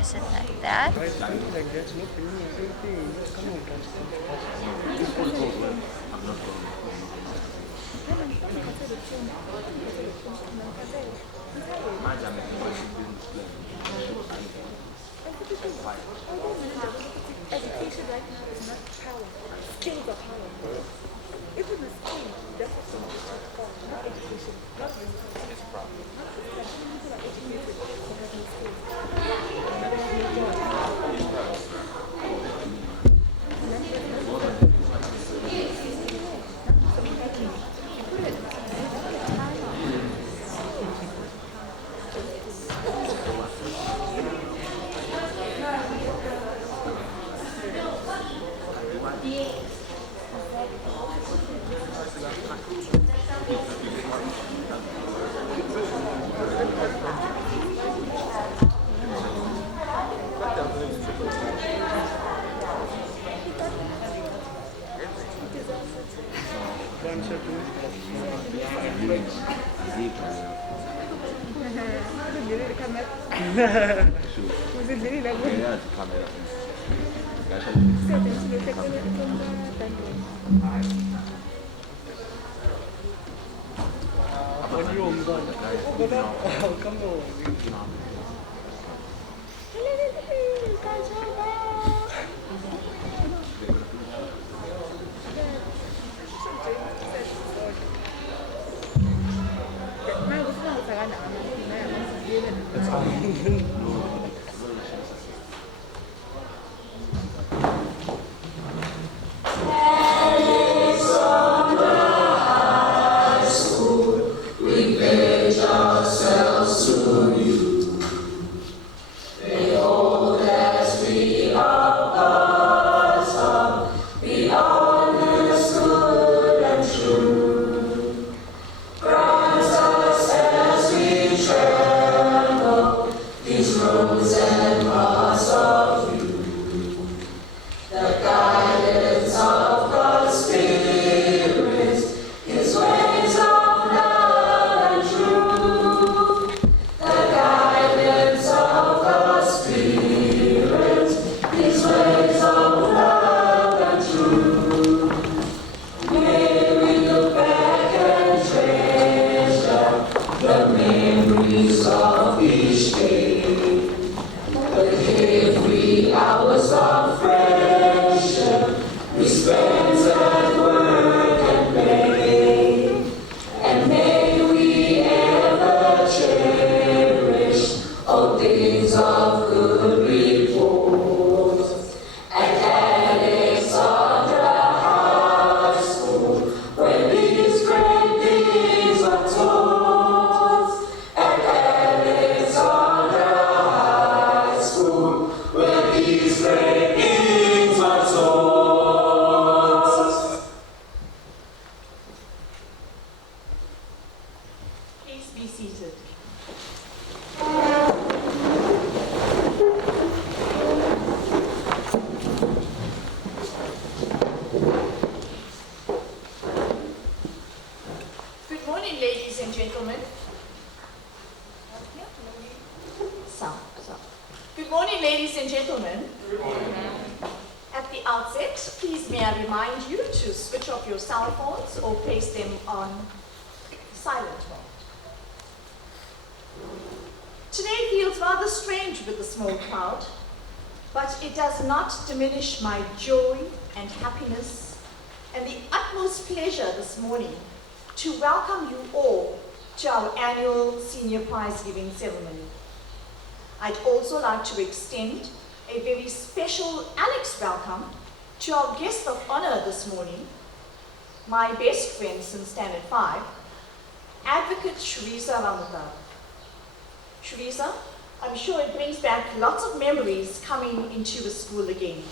press it like that. Education right now is not power. Skills are power. Even the skill, that's what some people are called. Not education, not education. It's problem. Not education. People are educated for having skills. Diminish my joy and happiness and the utmost pleasure this morning to welcome you all to our annual Senior Prize Giving Ceremony. I'd also like to extend a very special Alex welcome to our guest of honor this morning, my best friend since Standard 5, Advocate Sharisa Ramuta. Sharisa, I'm sure it brings back lots of memories coming into the school again.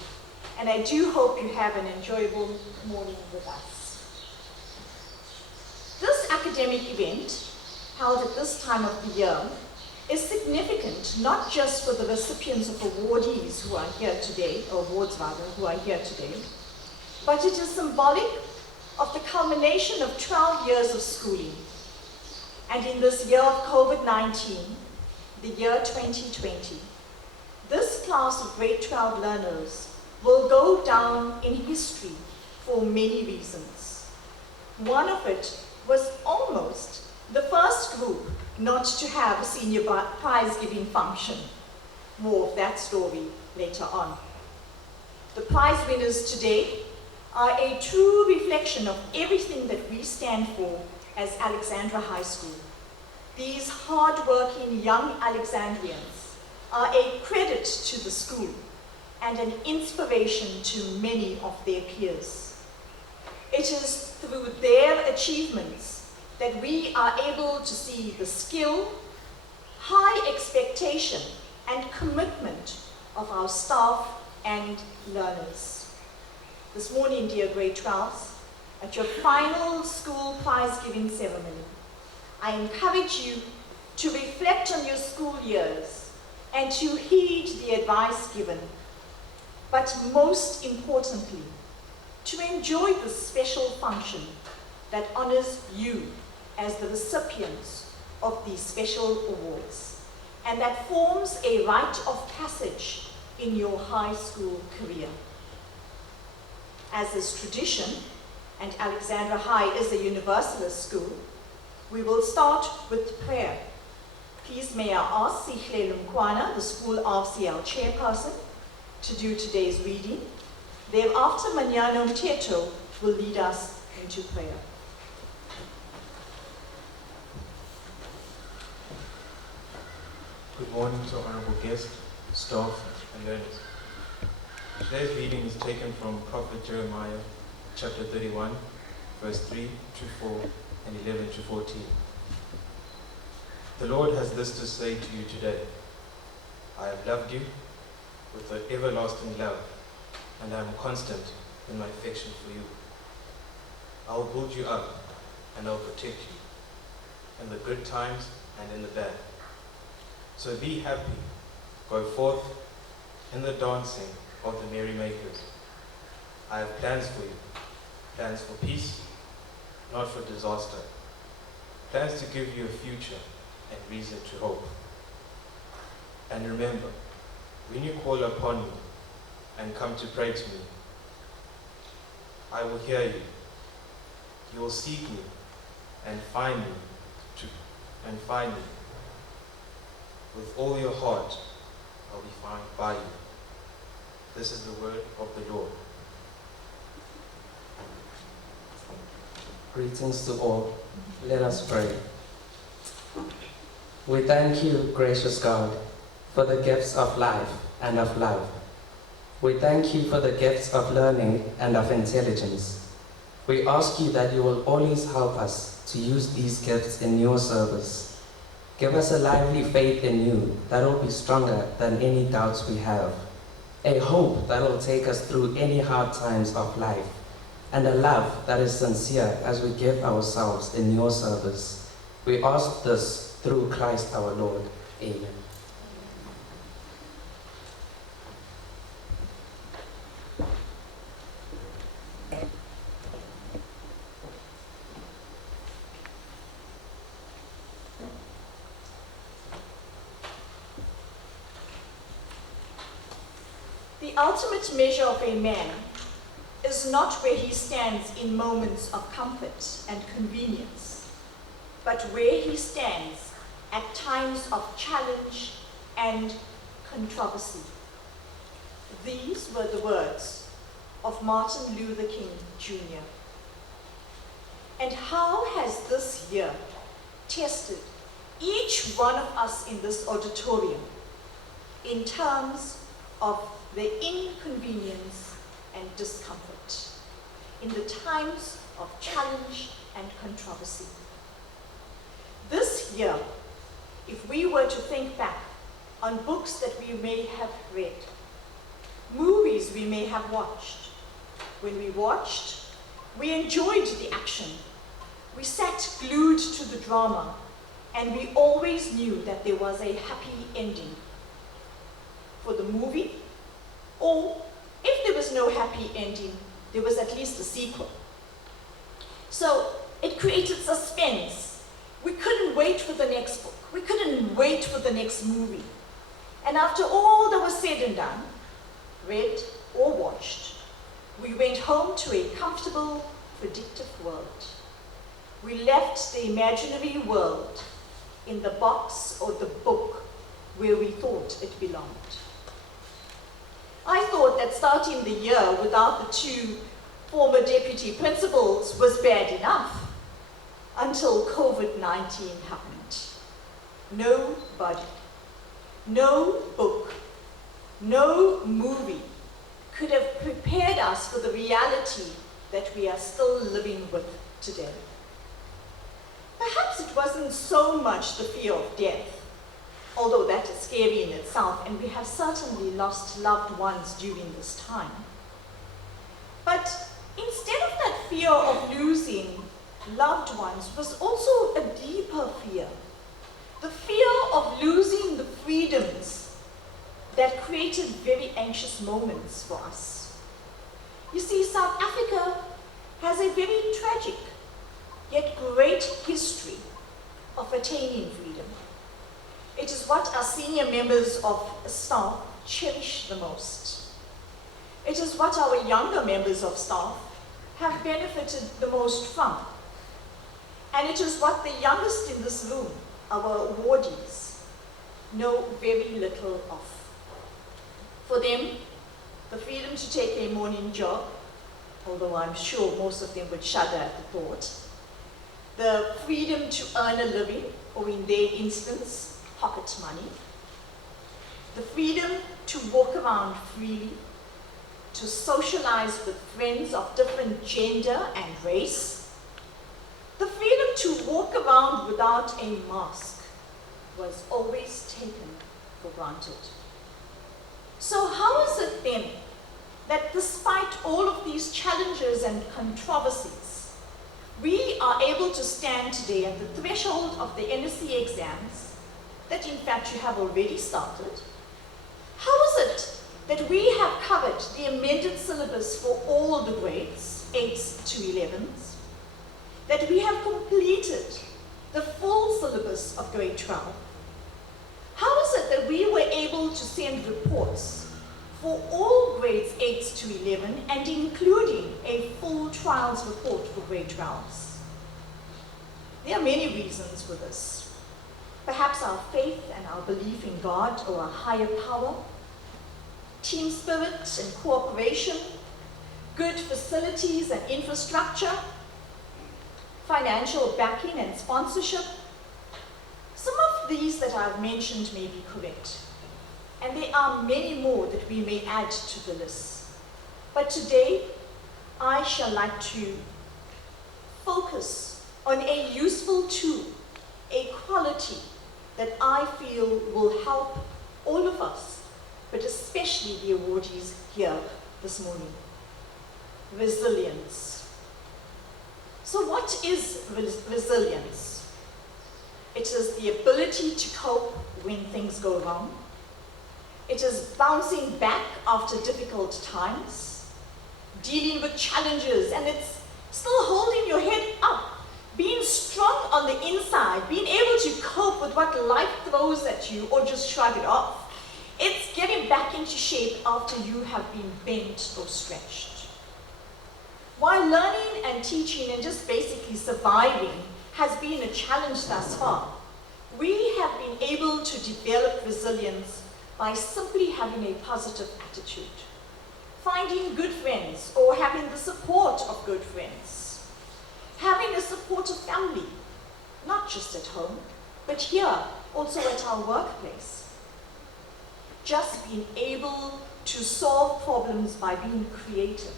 And I do hope you have an enjoyable morning with us. This academic event, held at this time of the year, is significant not just for the recipients of awardees who are here today, or awards rather, who are here today, but it is symbolic of the culmination of 12 years of schooling. And in this year of COVID-19, the year 2020, this class of grade 12 learners will go down in history for many reasons. One of it was almost the first group not to have a senior prize giving function. More of that story later on. The prize winners today are a true reflection of everything that we stand for as Alexandra High School. These hard-working young Alexandrians are a credit to the school and an inspiration to many of their peers. It is through their achievements that we are able to see the skill, high expectation, and commitment of our staff and learners. This morning, dear grade 12s, at your final school prize-giving ceremony, I encourage you to reflect on your school years and to heed the advice given, but most importantly, to enjoy this special function that honors you as the recipients of these special awards, and that forms a rite of passage in your high school career. As is tradition, and Alexandra High is a universalist school, we will start with prayer. Please may I ask Sihle Lumkwana, the School RCL chairperson, to do today's reading. Thereafter, Manyano Mteto will lead us into prayer. Good morning to honorable guests, staff, and learners. Today's reading is taken from Prophet Jeremiah, chapter 31, verse 3 to 4 and 11 to 14. The Lord has this to say to you today. I have loved you with an everlasting love, and I am constant in my affection for you. I will build you up, and I will protect you in the good times and in the bad. So be happy, go forth in the dancing of the merrymakers. I have plans for you, plans for peace, not for disaster, plans to give you a future and reason to hope. And remember, when you call upon me and come to pray to me, I will hear you. You will seek me and find me, with all your heart. I'll be found by you. This is the word of the Lord. Greetings to all. Let us pray. We thank you, gracious God, for the gifts of life and of love. We thank you for the gifts of learning and of intelligence. We ask you that you will always help us to use these gifts in your service. Give us a lively faith in you that will be stronger than any doubts we have, a hope that will take us through any hard times of life, and a love that is sincere as we give ourselves in your service. We ask this through Christ our Lord. Amen. The ultimate measure of a man is not where he stands in moments of comfort and convenience, but where he stands at times of challenge and controversy. These were the words of Martin Luther King Jr. And how has this year tested each one of us in this auditorium in terms of the inconvenience and discomfort, in the times of challenge and controversy? This year, if we were to think back on books that we may have read, movies we may have watched, when we watched, we enjoyed the action. We sat glued to the drama, and we always knew that there was a happy ending for the movie, or if there was no happy ending, there was at least a sequel. So it created suspense. We couldn't wait for the next book. We couldn't wait for the next movie. And after all that was said and done, read or watched, we went home to a comfortable, predictive world. We left the imaginary world in the box or the book where we thought it belonged. I thought that starting the year without the 2 former deputy principals was bad enough until COVID-19 happened. No budget, no book, no movie could have prepared us for the reality that we are still living with today. Perhaps it wasn't so much the fear of death, although that is scary in itself, and we have certainly lost loved ones during this time. But instead of that fear of losing loved ones was also a deeper fear. The fear of losing the freedoms that created very anxious moments for us. You see, South Africa has a very tragic yet great history of attaining freedom. It is what our senior members of staff cherish the most. It is what our younger members of staff have benefited the most from. And it is what the youngest in this room, our awardees, know very little of. For them, the freedom to take a morning job, although I'm sure most of them would shudder at the thought, the freedom to earn a living, or in their instance, pocket money, the freedom to walk around freely, to socialize with friends of different gender and race, the freedom to walk around without a mask was always taken for granted. So how is it then that despite all of these challenges and controversies, we are able to stand today at the threshold of the NSC exams that in fact you have already started? How is it that we have covered the amended syllabus for all the grades, 8s to 11s, that we have completed the full syllabus of grade 12? How is it that we were able to send reports for all grades 8 to 11 and including a full trials report for grade 12s? There are many reasons for this. Perhaps our faith and our belief in God or a higher power, team spirit and cooperation, good facilities and infrastructure, financial backing and sponsorship. Some of these that I've mentioned may be correct, and there are many more that we may add to the list. But today, I shall like to focus on a useful tool, a quality that I feel will help all of us, but especially the awardees here this morning: resilience. So what is resilience? It is the ability to cope when things go wrong. It is bouncing back after difficult times, dealing with challenges, and it's still holding your head up, being strong on the inside, being able to cope with what life throws at you or just shrug it off. It's getting back into shape after you have been bent or stretched. While learning and teaching and just basically surviving has been a challenge thus far, we have been able to develop resilience by simply having a positive attitude, finding good friends or having the support of good friends, having a supportive family, not just at home, but here, also at our workplace. Just being able to solve problems by being creative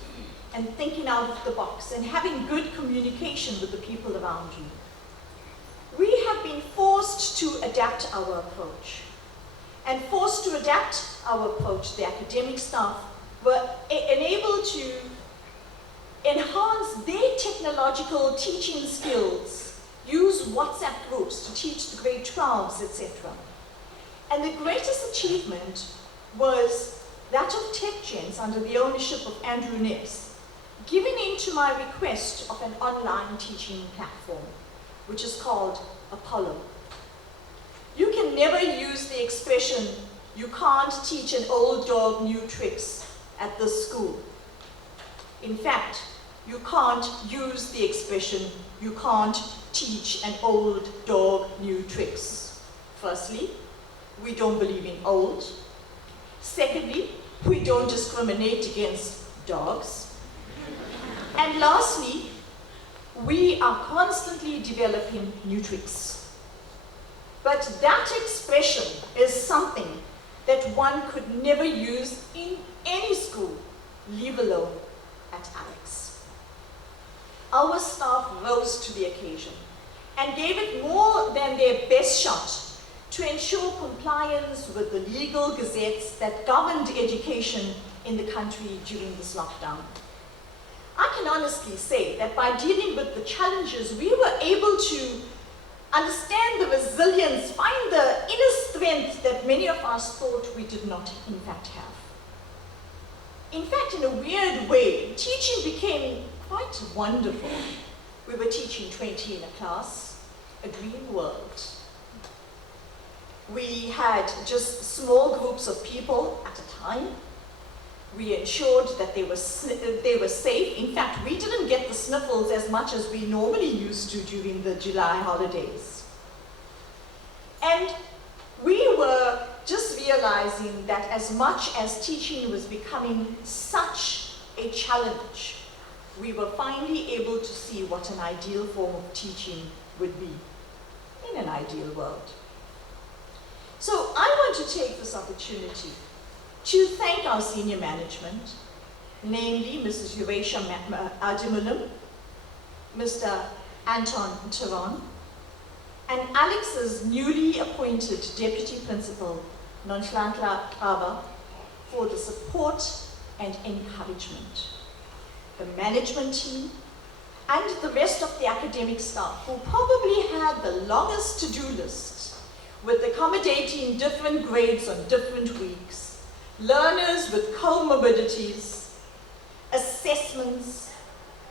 and thinking out of the box and having good communication with the people around you. We have been forced to adapt our approach. And forced to adapt our approach, the academic staff were enabled to enhance their technological teaching skills, use WhatsApp groups to teach the grade 12s, etc. And the greatest achievement was that of TechGens under the ownership of Andrew Ness, giving in to my request of an online teaching platform, which is called Apollo. You can never use the expression, you can't teach an old dog new tricks at this school. In fact, you can't use the expression, you can't teach an old dog new tricks. Firstly, we don't believe in old. Secondly, we don't discriminate against dogs. And lastly, we are constantly developing new tricks. But that expression is something that one could never use in any school, leave alone at Alex. Our staff rose to the occasion and gave it more than their best shot to ensure compliance with the legal gazettes that governed education in the country during this lockdown. I can honestly say that by dealing with the challenges, we were able to understand the resilience, find the inner strength that many of us thought we did not in fact have. In fact, in a weird way, teaching became quite wonderful. We were teaching 20 in a class, a dream world. We had just small groups of people at a time. We ensured that they were safe. In fact, we didn't get the sniffles as much as we normally used to during the July holidays. And we were just realizing that as much as teaching was becoming such a challenge, we were finally able to see what an ideal form of teaching would be in an ideal world. So I want to take this opportunity to thank our senior management, namely Mrs. Eurasia Adimulim, Mr. Anton Taron, and Alex's newly appointed Deputy Principal, Nonhlanhla Xaba, for the support and encouragement. The management team and the rest of the academic staff, who probably had the longest to-do list, with accommodating different grades on different weeks, learners with comorbidities, assessments,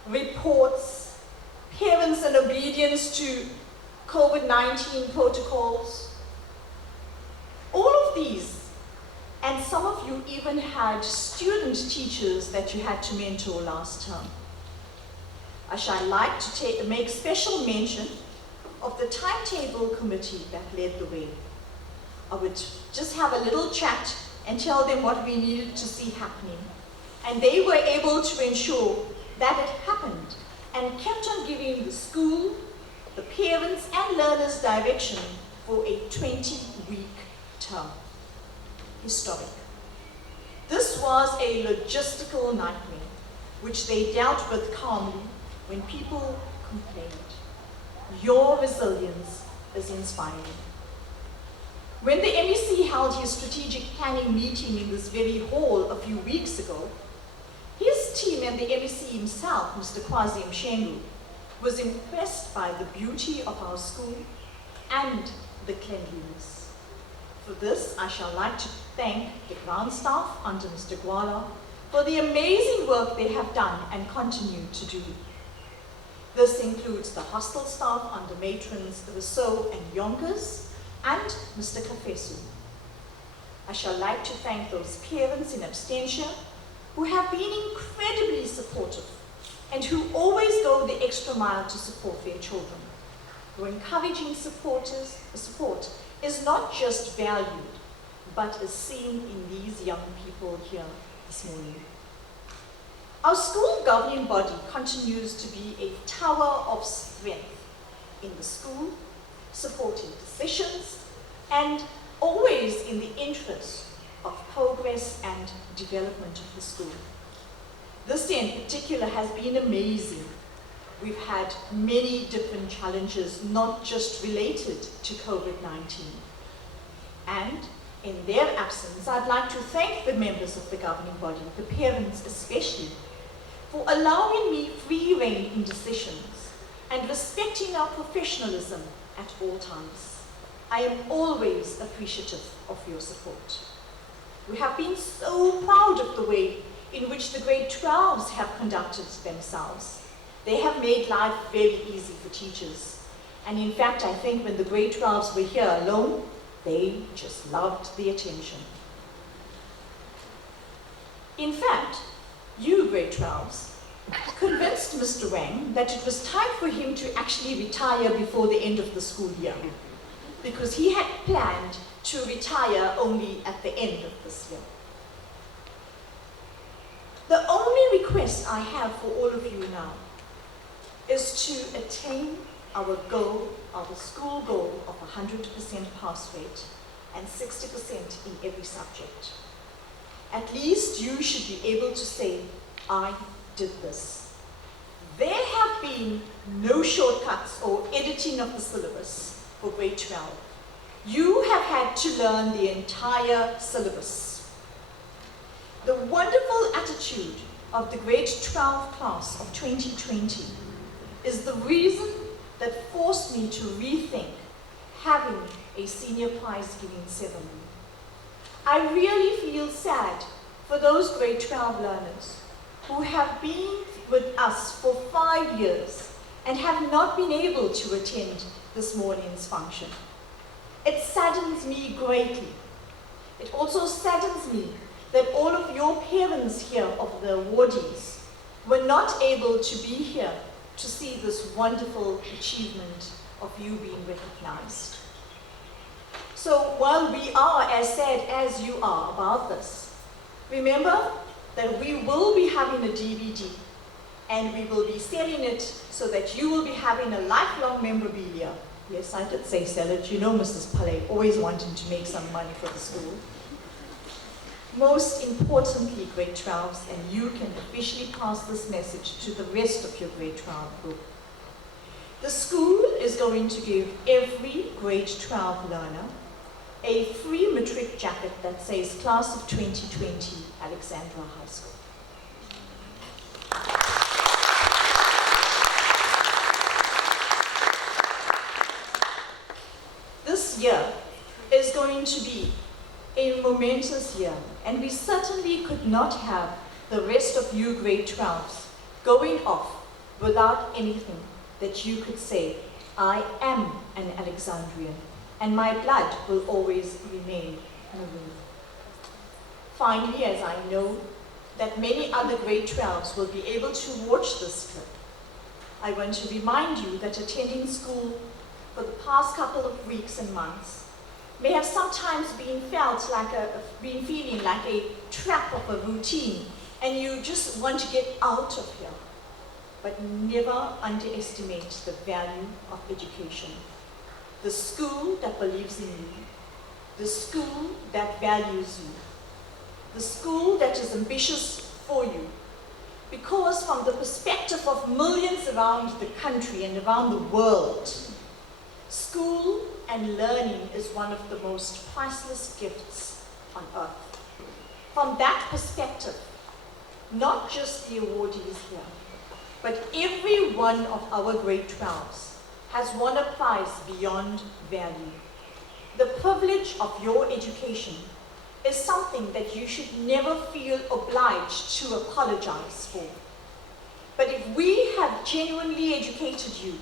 reports, parents in obedience to COVID-19 protocols. All of these, and some of you even had student teachers that you had to mentor last term. I shall like to make special mention of the timetable committee that led the way. I would just have a little chat and tell them what we needed to see happening. And they were able to ensure that it happened and kept on giving the school, the parents and learners direction for a 20-week term. Historic. This was a logistical nightmare, which they dealt with calmly when people complained. Your resilience is inspiring. When the MEC held his strategic planning meeting in this very hall a few weeks ago, his team and the MEC himself, Mr. Kwazi Mshengu, was impressed by the beauty of our school and the cleanliness. For this, I shall like to thank the ground staff under Mr. Gwala for the amazing work they have done and continue to do. This includes the hostel staff under matrons Rousseau and Yonkers and Mr. Kafesu. I shall like to thank those parents in absentia who have been incredibly supportive and who always go the extra mile to support their children. Your encouraging support is not just valued, but is seen in these young people here this morning. Our school governing body continues to be a tower of strength in the school, supporting decisions, and always in the interest of progress and development of the school. This year in particular has been amazing. We've had many different challenges, not just related to COVID-19. And in their absence, I'd like to thank the members of the governing body, the parents especially, for allowing me free rein in decisions and respecting our professionalism at all times. I am always appreciative of your support. We have been so proud of the way in which the grade 12s have conducted themselves. They have made life very easy for teachers. And in fact, I think when the grade 12s were here alone, They just loved the attention. In fact, you grade 12s convinced Mr. Wang that it was time for him to actually retire before the end of the school year, because he had planned to retire only at the end of this year. The only request I have for all of you now is to attain our goal, our school goal of 100% pass rate and 60% in every subject. At least you should be able to say, I did this. There have been no shortcuts or editing of the syllabus for grade 12. You have had to learn the entire syllabus. The wonderful attitude of the grade 12 class of 2020 is the reason that forced me to rethink having a senior prize giving ceremony. I really feel sad for those grade 12 learners who have been with us for 5 years and have not been able to attend this morning's function. It saddens me greatly. It also saddens me that all of your parents here of the awardees were not able to be here to see this wonderful achievement of you being recognized. So while we are as sad as you are about this, remember that we will be having a DVD and we will be selling it so that you will be having a lifelong memorabilia. Yes, I did say sell it. You know Mrs. Pillay, always wanting to make some money for the school. Most importantly, grade 12s, and you can officially pass this message to the rest of your grade 12 group. The school is going to give every grade 12 learner a free matric jacket that says Class of 2020, Alexandra High School. This year is going to be a momentous year, and we certainly could not have the rest of you grade 12s going off without anything that you could say, I am an Alexandrian, and my blood will always remain Maroon. Finally, as I know that many other grade 12s will be able to watch this clip, I want to remind you that attending school for the past couple of weeks and months may have sometimes been feeling like a trap of a routine, and you just want to get out of here. But never underestimate the value of education. The school that believes in you, the school that values you, the school that is ambitious for you. Because from the perspective of millions around the country and around the world, school and learning is one of the most priceless gifts on earth. From that perspective, not just the awardees here, but every one of our grade 12s has won a prize beyond value. The privilege of your education is something that you should never feel obliged to apologize for. But if we have genuinely educated you,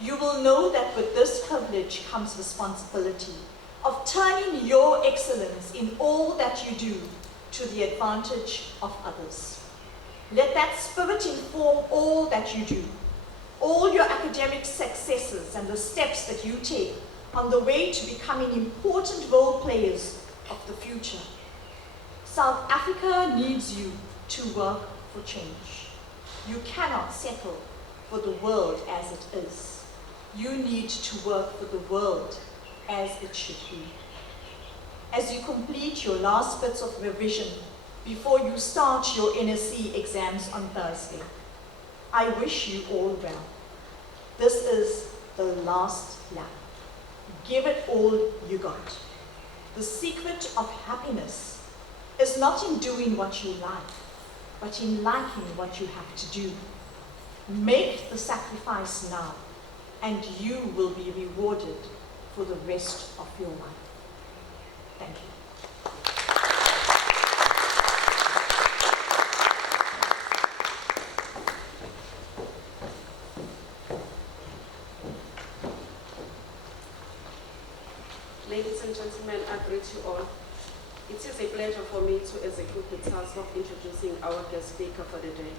you will know that with this privilege comes responsibility of turning your excellence in all that you do to the advantage of others. Let that spirit inform all that you do, all your academic successes and the steps that you take on the way to becoming important role players of the future. South Africa needs you to work for change. You cannot settle for the world as it is. You need to work for the world as it should be. As you complete your last bits of revision before you start your NSC exams on Thursday, I wish you all well. This is the last lap. Give it all you got. The secret of happiness is not in doing what you like, but in liking what you have to do. Make the sacrifice now, and you will be rewarded for the rest of your life. Thank you. Ladies and gentlemen, Alexandra. It is a pleasure for me to execute the task of introducing our guest speaker for the day.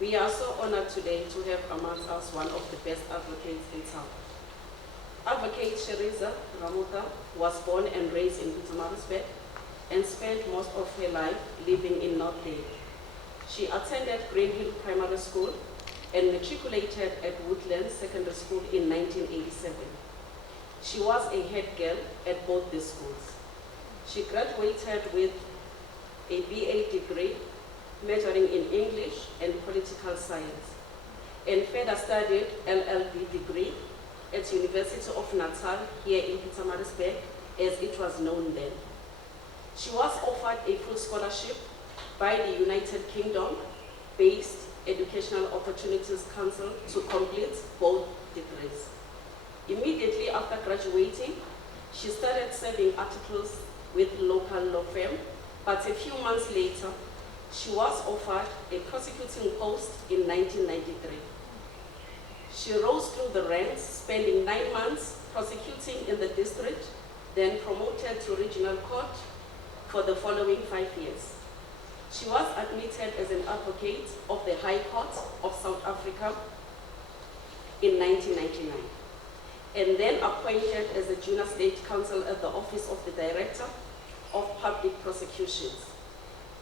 We are so honored today to have amongst us one of the best advocates in town. Advocate Sheriza Ramuta was born and raised in Pietermaritzburg and spent most of her life living in North Lake. She attended Green Hill Primary School and matriculated at Woodlands Secondary School in 1987. She was a head girl at both the schools. She graduated with a BA degree, majoring in English and political science, and further studied LLB degree at University of Natal here in Pietermaritzburg, as it was known then. She was offered a full scholarship by the United Kingdom-based Educational Opportunities Council to complete both degrees. Immediately after graduating, she started serving articles with local law firm, but a few months later, she was offered a prosecuting post in 1993. She rose through the ranks, spending 9 months prosecuting in the district, then promoted to regional court for the following 5 years. She was admitted as an advocate of the High Court of South Africa in 1999, and then appointed as a junior state counsel at the Office of the Director of Public Prosecutions.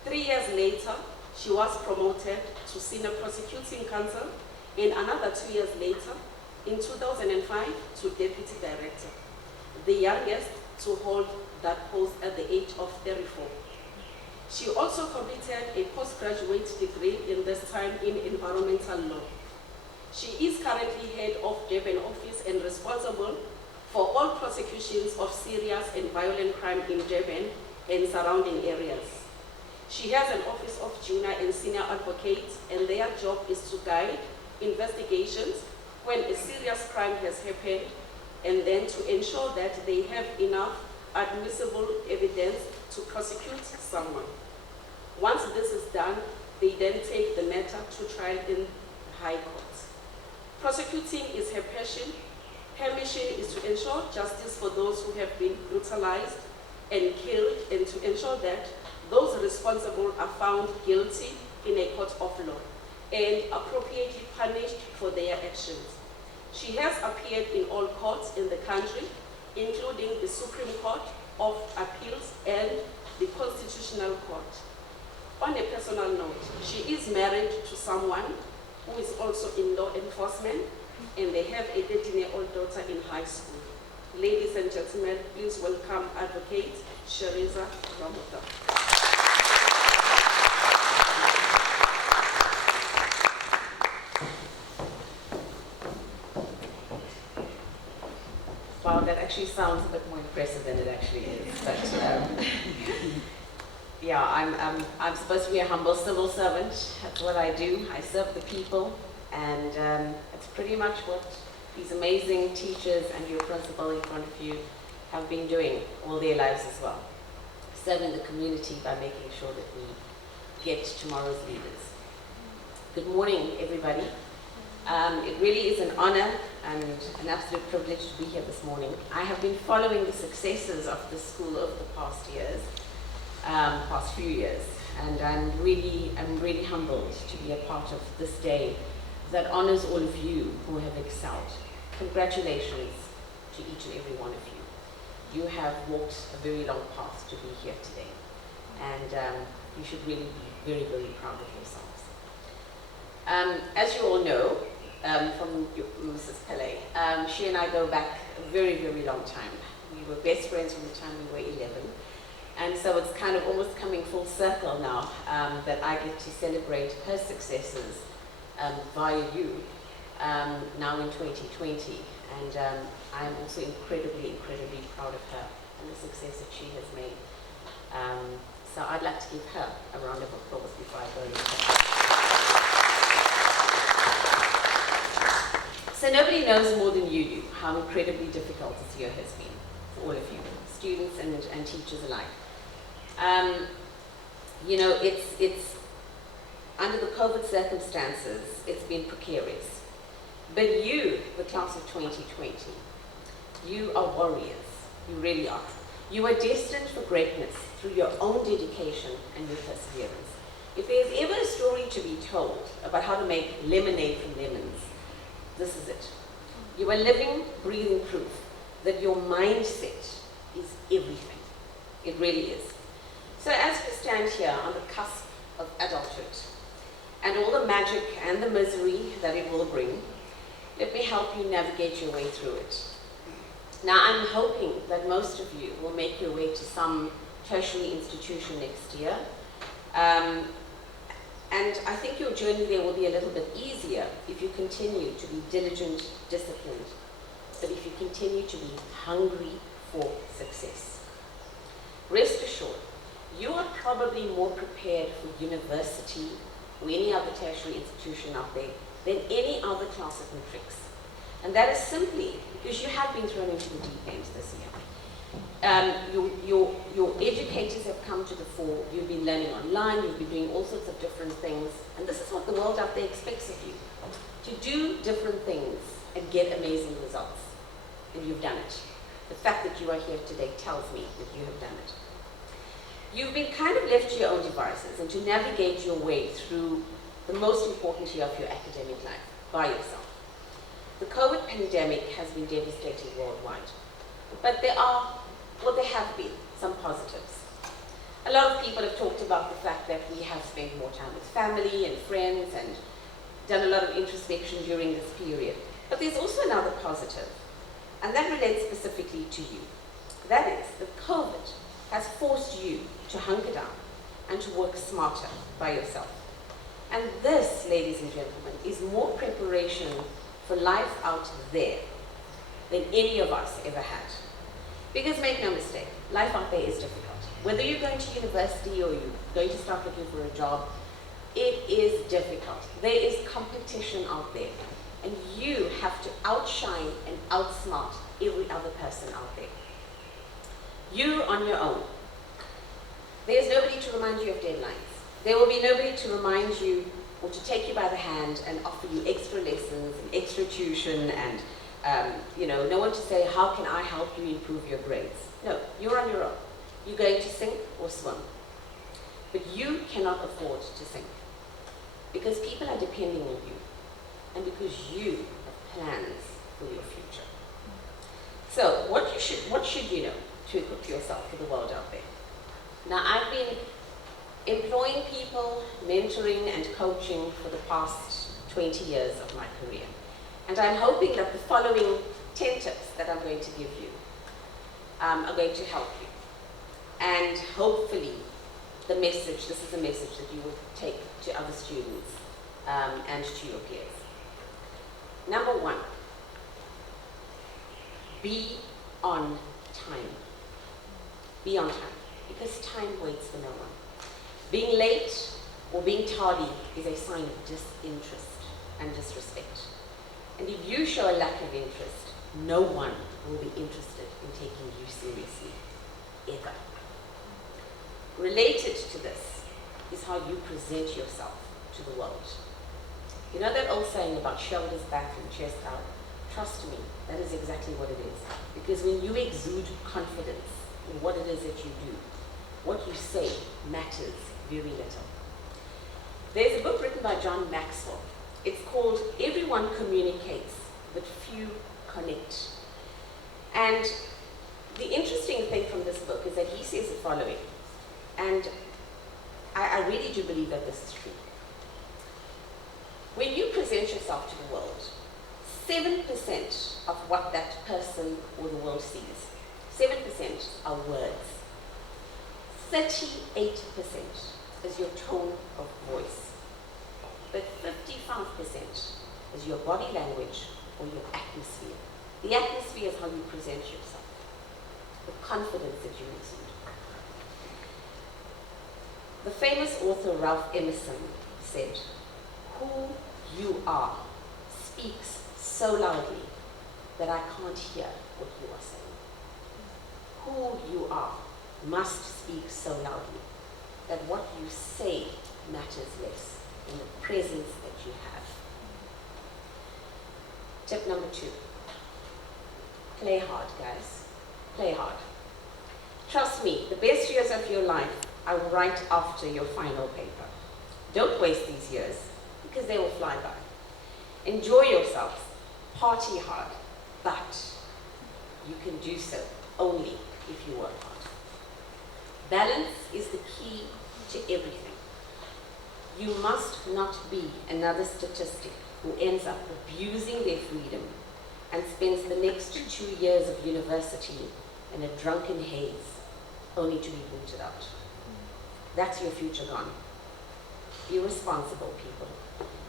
3 years later, she was promoted to senior prosecuting counsel, and another 2 years later, in 2005, to deputy director, the youngest to hold that post at the age of 34. She also completed a postgraduate degree in this time in environmental law. She is currently head of Durban office and responsible for all prosecutions of serious and violent crime in Durban and surrounding areas. She has an office of junior and senior advocates, and their job is to guide investigations when a serious crime has happened, and then to ensure that they have enough admissible evidence to prosecute someone. Once this is done, they then take the matter to trial in High Court. Prosecuting is her passion. Her mission is to ensure justice for those who have been brutalized and killed, and to ensure that those responsible are found guilty in a court of law and appropriately punished for their actions. She has appeared in all courts in the country, including the Supreme Court of Appeals and the Constitutional Court. On a personal note, she is married to someone who is also in law enforcement, and they have a 13-year-old daughter in high school. Ladies and gentlemen, please welcome Advocate Sheriza Ramuta. Wow, that actually sounds a bit more impressive than it actually is. But yeah, I'm supposed to be a humble civil servant. That's what I do. I serve the people, and it's pretty much what these amazing teachers and your principal in front of you have been doing all their lives as well. Serving the community by making sure that we get tomorrow's leaders. Good morning, everybody. It really is an honor and an absolute privilege to be here this morning. I have been following the successes of the school over the past few years, and I'm really humbled to be a part of this day that honors all of you who have excelled. Congratulations to each and every one of you. You have walked a very long path to be here today, and you should really be very, very proud of yourselves. As you all know, from Mrs. Pele, she and I go back a very, very long time. We were best friends from the time we were 11. And so it's kind of almost coming full circle now that I get to celebrate her successes via you now in 2020. And I'm also incredibly, incredibly proud of her and the success that she has made. So I'd like to give her a round of applause before I go into that. So nobody knows more than you do how incredibly difficult this year has been for all of you, students and teachers alike. You know, it's under the COVID circumstances, it's been precarious. But you, the class of 2020, you are warriors. You really are. You are destined for greatness through your own dedication and your perseverance. If there's ever a story to be told about how to make lemonade from lemons, this is it. You are living, breathing proof that your mindset is everything. It really is. So as we stand here on the cusp of adulthood, and all the magic and the misery that it will bring, let me help you navigate your way through it. Now, I'm hoping that most of you will make your way to some tertiary institution next year. And I think your journey there will be a little bit easier if you continue to be diligent, disciplined, but if you continue to be hungry for success. Rest assured, you are probably more prepared for university or any other tertiary institution out there than any other class of matrics. And that is simply because you have been thrown into the deep end this year. Your educators have come to the fore, you've been learning online, you've been doing all sorts of different things, and this is what the world out there expects of you. To do different things and get amazing results. And you've done it. The fact that you are here today tells me that you have done it. You've been kind of left to your own devices and to navigate your way through the most important year of your academic life by yourself. The COVID pandemic has been devastating worldwide, but there have been some positives. A lot of people have talked about the fact that we have spent more time with family and friends and done a lot of introspection during this period. But there's also another positive, and that relates specifically to you. That is, that COVID has forced you to hunker down and to work smarter by yourself. And this, ladies and gentlemen, is more preparation for life out there than any of us ever had. Because make no mistake, life out there is difficult. Whether you're going to university or you're going to start looking for a job, it is difficult. There is competition out there. And you have to outshine and outsmart every other person out there. You're on your own. There's nobody to remind you of deadlines. There will be nobody to remind you or to take you by the hand and offer you extra lessons and extra tuition and no one to say, how can I help you improve your grades? No, you're on your own. You're going to sink or swim. But you cannot afford to sink because people are depending on you and because you have plans for your future. So what should you know to equip yourself for the world out there? Now, I've been employing people, mentoring and coaching for the past 20 years of my career. And I'm hoping that the following 10 tips that I'm going to give you are going to help you. And hopefully this is a message that you will take to other students and to your peers. Number 1, be on time. Be on time, because time waits for no one. Being late or being tardy is a sign of disinterest and disrespect. And if you show a lack of interest, no one will be interested in taking you seriously, ever. Related to this is how you present yourself to the world. You know that old saying about shoulders back and chest out? Trust me, that is exactly what it is. Because when you exude confidence in what it is that you do, what you say matters very little. There's a book written by John Maxwell. It's called Everyone Communicates, but Few Connect. And the interesting thing from this book is that he says the following, and I really do believe that this is true. When you present yourself to the world, 7% of what that person or the world sees, 7% are words. 38% is your tone of voice. But 55% is your body language or your atmosphere. The atmosphere is how you present yourself, the confidence that you exude. The famous author Ralph Emerson said, "Who you are speaks so loudly that I can't hear what you are saying." Who you are must speak so loudly that what you say matters less in the presence that you have. Tip number 2, play hard, guys. Play hard. Trust me, the best years of your life are right after your final paper. Don't waste these years, because they will fly by. Enjoy yourselves, party hard, but you can do so only if you work hard. Balance is the key to everything. You must not be another statistic who ends up abusing their freedom and spends the next 2 years of university in a drunken haze, only to be booted out. That's your future gone. Be responsible, people,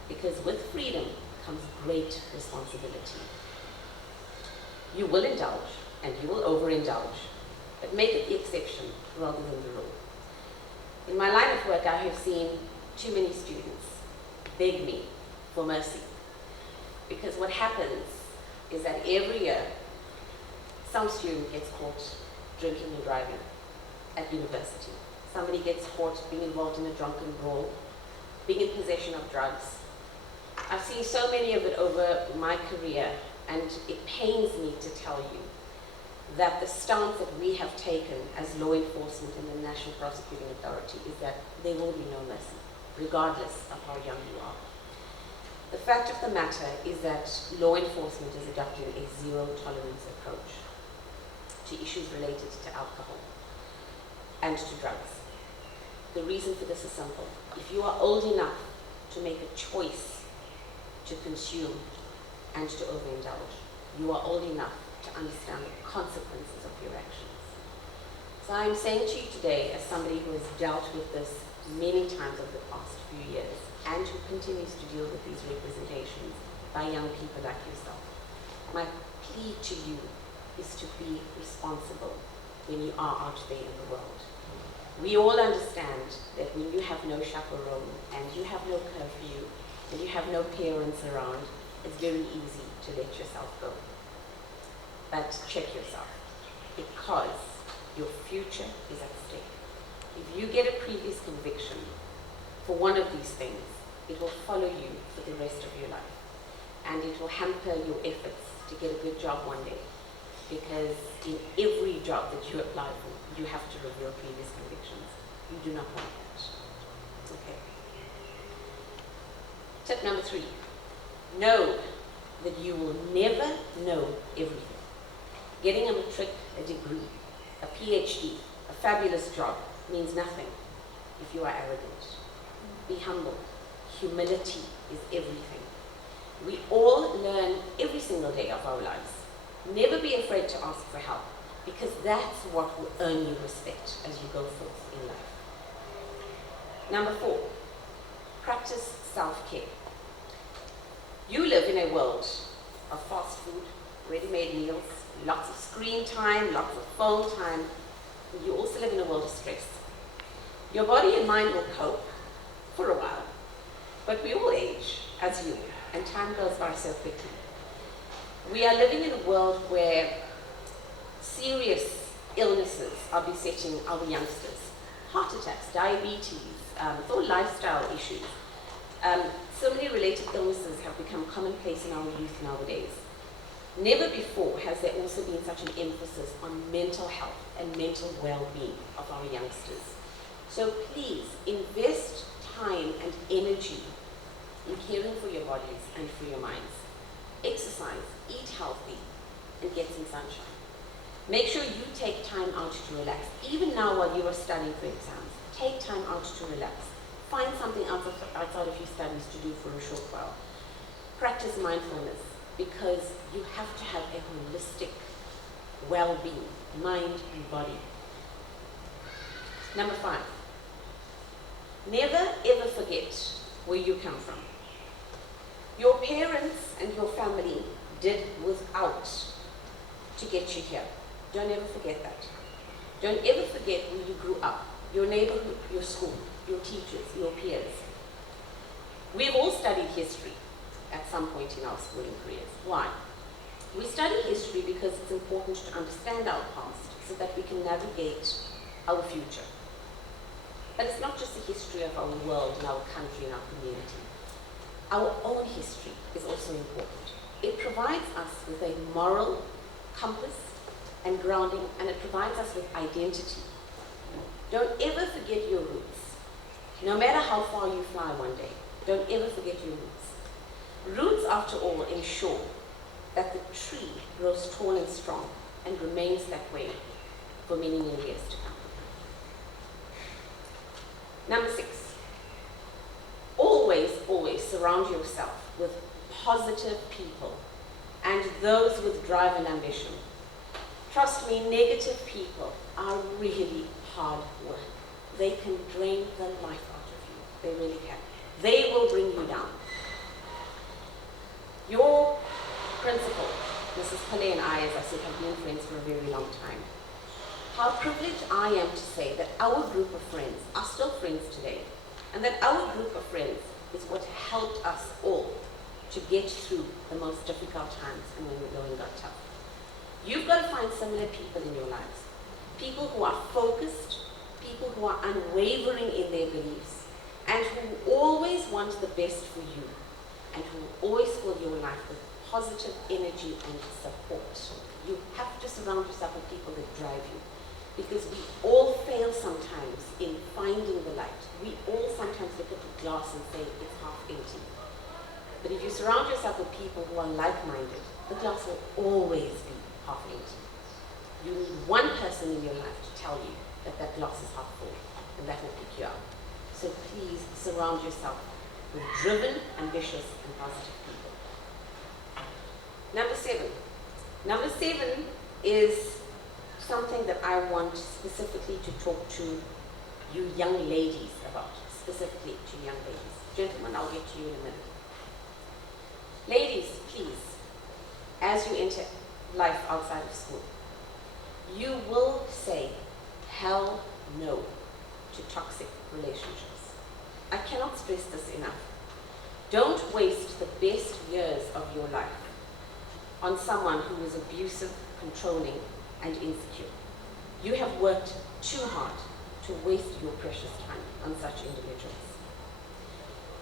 because with freedom comes great responsibility. You will indulge, and you will overindulge, but make it the exception rather than the rule. In my line of work, I have seen too many students beg me for mercy, because what happens is that every year, some student gets caught drinking and driving at university. Somebody gets caught being involved in a drunken brawl, being in possession of drugs. I've seen so many of it over my career, and it pains me to tell you that the stance that we have taken as law enforcement and the National Prosecuting Authority is that there will be no mercy, regardless of how young you are. The fact of the matter is that law enforcement is adopting a zero-tolerance approach to issues related to alcohol and to drugs. The reason for this is simple. If you are old enough to make a choice to consume and to overindulge, you are old enough to understand the consequences of your actions. So I'm saying to you today, as somebody who has dealt with this many times over the past few years, and who continues to deal with these representations by young people like yourself, my plea to you is to be responsible when you are out there in the world. We all understand that when you have no chaperone, and you have no curfew, and you have no parents around, it's very easy to let yourself go. But check yourself, because your future is at stake. If you get a previous conviction for one of these things, it will follow you for the rest of your life. And it will hamper your efforts to get a good job one day. Because in every job that you apply for, you have to reveal previous convictions. You do not want that. Okay. Tip number 3. Know that you will never know everything. Getting a matric, a degree, a PhD, a fabulous job means nothing if you are arrogant. Be humble. Humility is everything. We all learn every single day of our lives. Never be afraid to ask for help, because that's what will earn you respect as you go forth in life. Number 4, practice self-care. You live in a world of fast food, ready-made meals, lots of screen time, lots of phone time. You also live in a world of stress. Your body and mind will cope for a while, but we all age as you, and time goes by so quickly. We are living in a world where serious illnesses are besetting our youngsters. Heart attacks, diabetes, all lifestyle issues. So many related illnesses have become commonplace in our youth nowadays. Never before has there also been such an emphasis on mental health and mental well-being of our youngsters. So please invest time and energy in caring for your bodies and for your minds. Exercise, eat healthy, and get some sunshine. Make sure you take time out to relax. Even now while you are studying for exams, take time out to relax. Find something outside of your studies to do for a short while. Practice mindfulness, because you have to have a holistic well-being, mind and body. Number 5, never ever forget where you come from. Your parents and your family did without to get you here. Don't ever forget that. Don't ever forget where you grew up, your neighborhood, your school, your teachers, your peers. We've all studied history at some point in our schooling careers. Why? We study history because it's important to understand our past so that we can navigate our future. But it's not just the history of our world and our country and our community. Our own history is also important. It provides us with a moral compass and grounding, and it provides us with identity. Don't ever forget your roots. No matter how far you fly one day, don't ever forget your roots. Roots, after all, ensure that the tree grows tall and strong and remains that way for many, many years to come. Number 6, always, always surround yourself with positive people and those with drive and ambition. Trust me, negative people are really hard work. They can drain the life out of you. They really can. They will bring you down. Your principal, Mrs. Pillay, and I, as I said, have been friends for a very long time. How privileged I am to say that our group of friends are still friends today, and that our group of friends is what helped us all to get through the most difficult times and when the going got tough. You've got to find similar people in your lives. People who are focused, people who are unwavering in their beliefs, and who always want the best for you, and who always fill your life with positive energy and support. You have to surround yourself with people that drive you, because we all fail sometimes in finding the light. We all sometimes look at the glass and say it's half empty. But if you surround yourself with people who are like-minded, the glass will always be half empty. You need one person in your life to tell you that that glass is half full, and that will pick you up. So please surround yourself with driven, ambitious, and positive people. Number 7. Number 7 is something that I want specifically to talk to you young ladies about, specifically to young ladies. Gentlemen, I'll get to you in a minute. Ladies, please, as you enter life outside of school, you will say hell no to toxic relationships. I cannot stress this enough. Don't waste the best years of your life on someone who is abusive, controlling, and insecure. You have worked too hard to waste your precious time on such individuals.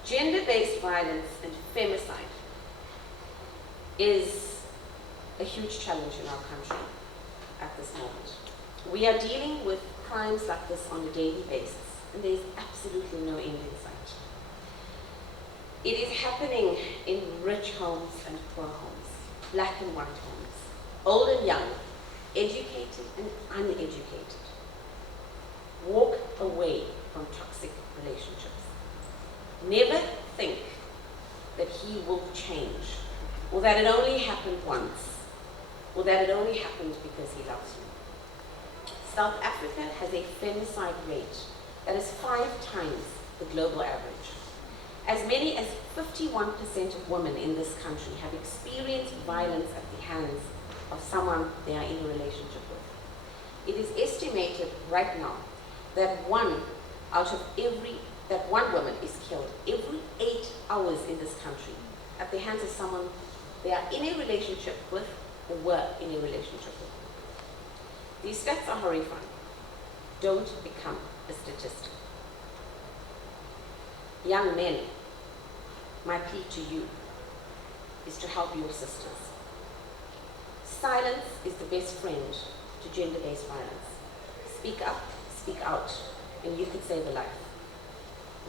Gender-based violence and femicide is a huge challenge in our country at this moment. We are dealing with crimes like this on a daily basis, and there is absolutely no end in sight. It is happening in rich homes and poor homes, black and white homes, old and young, educated and uneducated. Walk away from toxic relationships. Never think that he will change, or that it only happened once, or that it only happened because he loves you. South Africa has a femicide rate that is 5 times the global average. As many as 51% of women in this country have experienced violence at the hands of someone they are in a relationship with. It is estimated right now that one woman is killed every 8 hours in this country at the hands of someone they are in a relationship with or were in a relationship with. These stats are horrifying. Don't become a statistic. Young men, my plea to you is to help your sisters. Silence is the best friend to gender-based violence. Speak up, speak out, and you could save a life.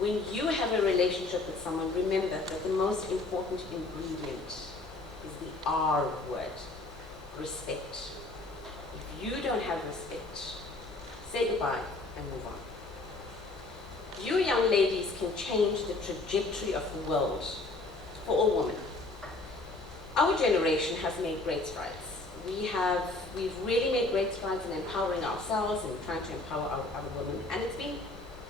When you have a relationship with someone, remember that the most important ingredient is the R word, respect. If you don't have respect, say goodbye and move on. You young ladies can change the trajectory of the world for all women. Our generation has made great strides. We've really made great strides in empowering ourselves and trying to empower our other women, and it's been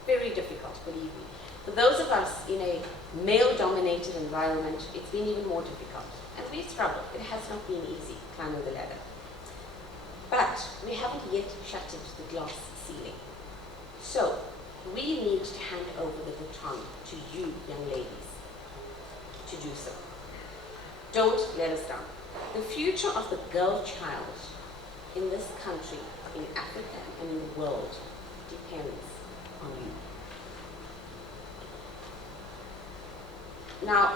very difficult, believe me. For those of us in a male-dominated environment, it's been even more difficult, and we've struggled. It has not been easy climbing the ladder. But we haven't yet shattered the glass ceiling. So we need to hand over the baton to you, young ladies, to do so. Don't let us down. The future of the girl child in this country, in Africa, and in the world depends on you. Now,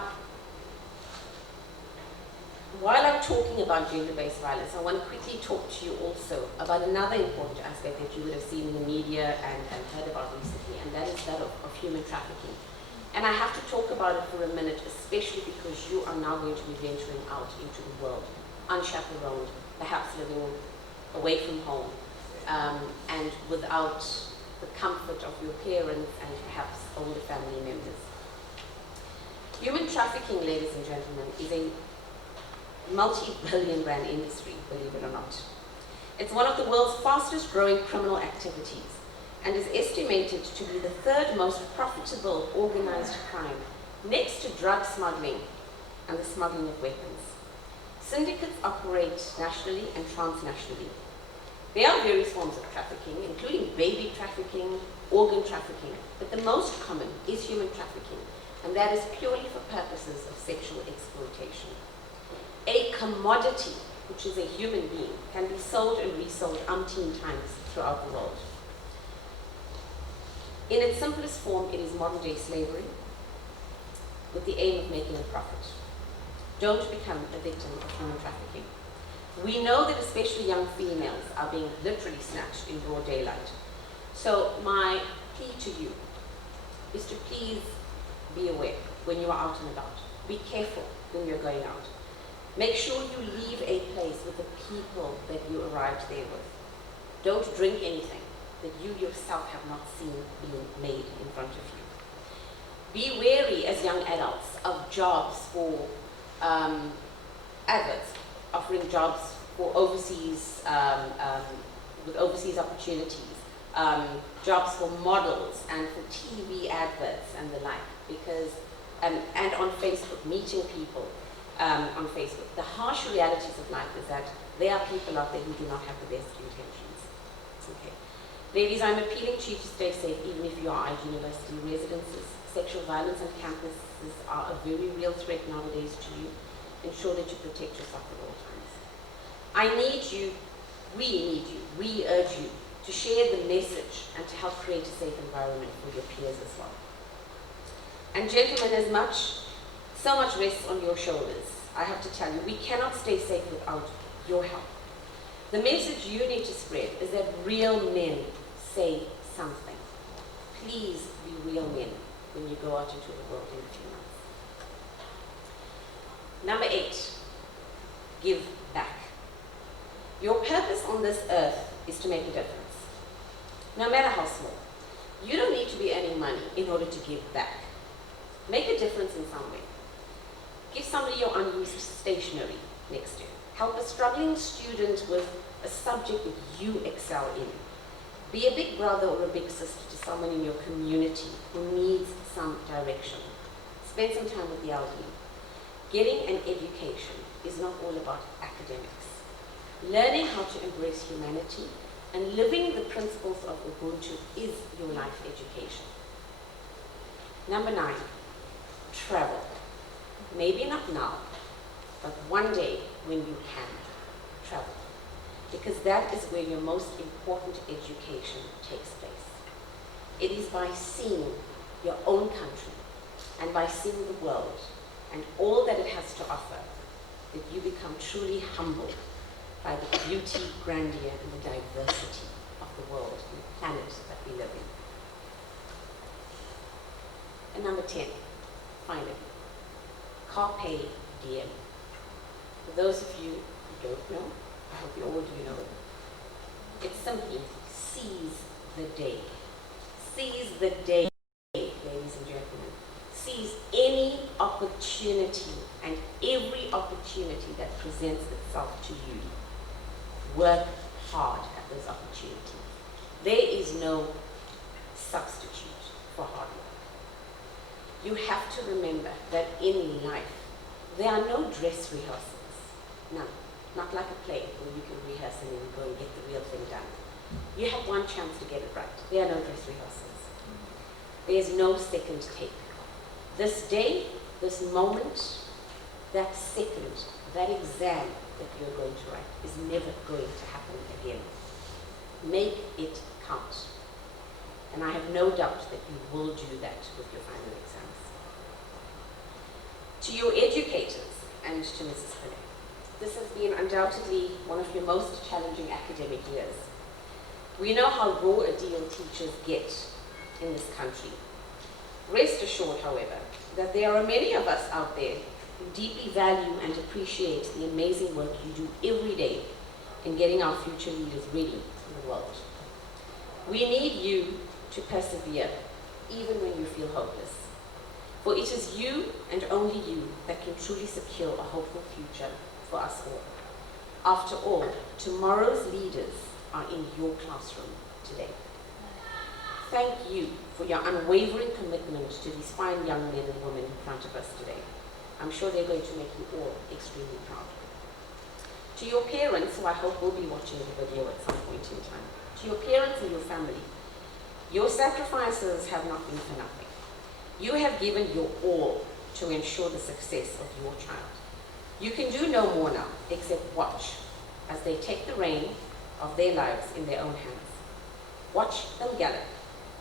while I'm talking about gender-based violence, I want to quickly talk to you also about another important aspect that you would have seen in the media and heard about recently, and that is that of human trafficking. And I have to talk about it for a minute, especially because you are now going to be venturing out into the world, unchaperoned, perhaps living away from home, and without the comfort of your parents and perhaps older family members. Human trafficking, ladies and gentlemen, is a multi-billion rand industry, believe it or not. It's one of the world's fastest growing criminal activities and is estimated to be the third most profitable organized crime, next to drug smuggling and the smuggling of weapons. Syndicates operate nationally and transnationally. There are various forms of trafficking, including baby trafficking, organ trafficking, but the most common is human trafficking, and that is purely for purposes of sexual exploitation. A commodity, which is a human being, can be sold and resold umpteen times throughout the world. In its simplest form, it is modern-day slavery with the aim of making a profit. Don't become a victim of human trafficking. We know that especially young females are being literally snatched in broad daylight. So my plea to you is to please be aware when you are out and about. Be careful when you're going out. Make sure you leave a place with the people that you arrived there with. Don't drink anything that you yourself have not seen being made in front of you. Be wary as young adults of jobs for adverts offering jobs for overseas, with overseas opportunities, jobs for models and for TV adverts and the like, because, and on Facebook, meeting people on Facebook. The harsh realities of life is that there are people out there who do not have the best intentions. Okay. Ladies, I'm appealing to you to stay safe even if you are at university residences. Sexual violence on campuses are a very real threat nowadays to you. Ensure that you protect yourself at all times. I need you, we urge you to share the message and to help create a safe environment for your peers as well. And gentlemen, so much rests on your shoulders. I have to tell you, we cannot stay safe without your help. The message you need to spread is that real men say something. Please be real men when you go out into the world in a few months. Number 8, give back. Your purpose on this earth is to make a difference, no matter how small. You don't need to be earning money in order to give back. Make a difference in some way. Give somebody your unused stationery next year. Help a struggling student with a subject that you excel in. Be a big brother or a big sister to someone in your community who needs some direction. Spend some time with the elderly. Getting an education is not all about academics. Learning how to embrace humanity and living the principles of Ubuntu is your life education. Number 9, travel. Maybe not now, but one day when you can travel. Because that is where your most important education takes place. It is by seeing your own country and by seeing the world and all that it has to offer that you become truly humbled by the beauty, grandeur, and the diversity of the world and the planet that we live in. And number 10, finally, carpe diem. For those of you who don't know, I hope you all do know, it's simply seize the day. Seize the day, ladies and gentlemen. Seize any opportunity and every opportunity that presents itself to you. Work hard at those opportunities. There is no substitute for hard work. You have to remember that in life, there are no dress rehearsals. None. Not like a play where you can rehearse and then go and get the real thing done. You have one chance to get it right. There are no dress rehearsals. There's no second take. This day, this moment, that second, that exam that you're going to write is never going to happen again. Make it count. And I have no doubt that you will do that with your final exams. To your educators and to Mrs. Pillay, this has been undoubtedly one of your most challenging academic years. We know how raw a deal teachers get in this country. Rest assured, however, that there are many of us out there who deeply value and appreciate the amazing work you do every day in getting our future leaders ready for the world. We need you to persevere, even when you feel hopeless. For it is you and only you that can truly secure a hopeful future for us all. After all, tomorrow's leaders are in your classroom today. Thank you for your unwavering commitment to these fine young men and women in front of us today. I'm sure they're going to make you all extremely proud. To your parents, who I hope will be watching the video at some point in time, to your parents and your family, your sacrifices have not been for nothing. You have given your all to ensure the success of your child. You can do no more now except watch as they take the reign of their lives in their own hands. Watch them gallop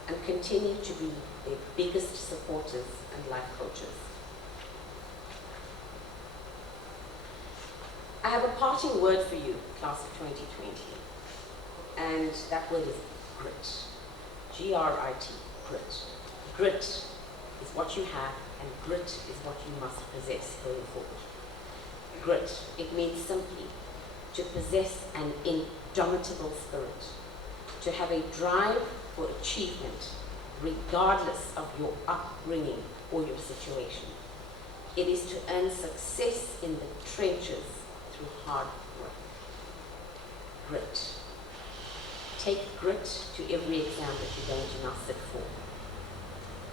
and continue to be their biggest supporters and life coaches. I have a parting word for you, class of 2020, and that word is grit. G-R-I-T, grit. Grit is what you have, and grit is what you must possess going forward. Grit, it means simply to possess an indomitable spirit, to have a drive for achievement, regardless of your upbringing or your situation. It is to earn success in the trenches through hard work. Grit. Take grit to every exam that you're going to now sit for.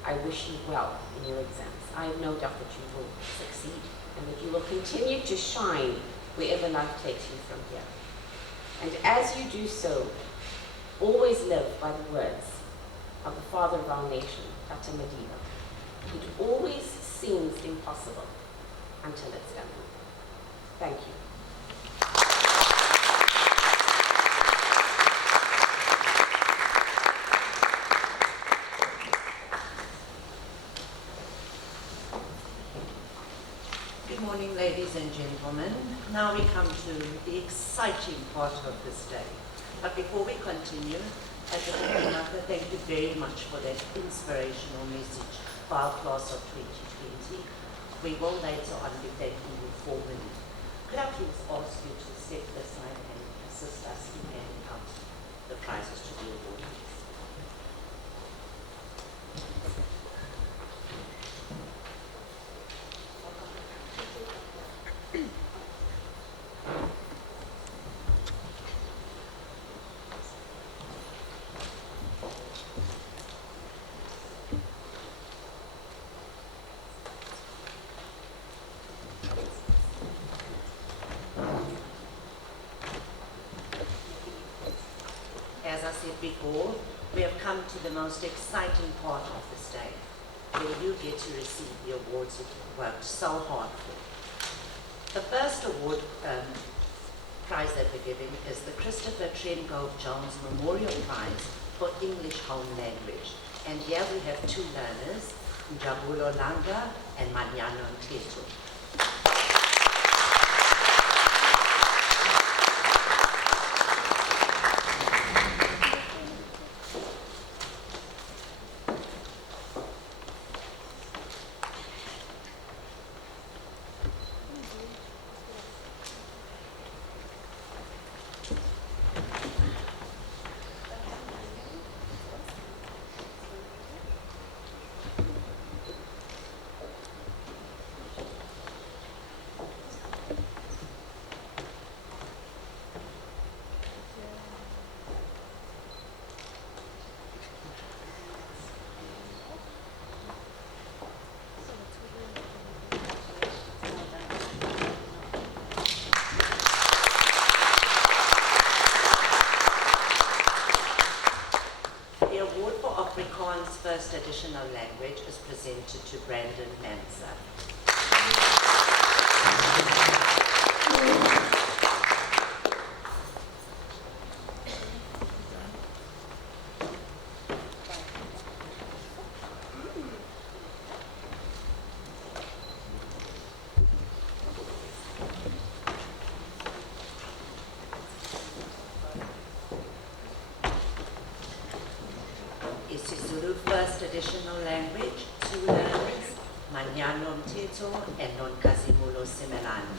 I wish you well in your exams. I have no doubt that you will succeed and that you will continue to shine wherever life takes you from here. And as you do so, always live by the words of the father of our nation, Tata Madiba. It always seems impossible until it's done. Thank you. Good morning, ladies and gentlemen. Now we come to the exciting part of this day. But before we continue, as a Martha, thank you very much for that inspirational message for our class of 2020. We will later on be thanking you formally. Could I please ask you to step aside and assist us in handing out the prizes to the awardees? As I said before, we have come to the most exciting part of this day, where you get to receive the awards that you've worked so hard for. The first award prize that we're giving is the Christopher Trengove Jones Memorial Prize for English Home Language. And here we have two learners, Njabulo Langa and Manyano Nteto. Afrikaans First Additional Language is presented to Brandon Manser. isiZulu first additional language, 2 learners, Manyano Mteto and Nonkazimulo Simelane.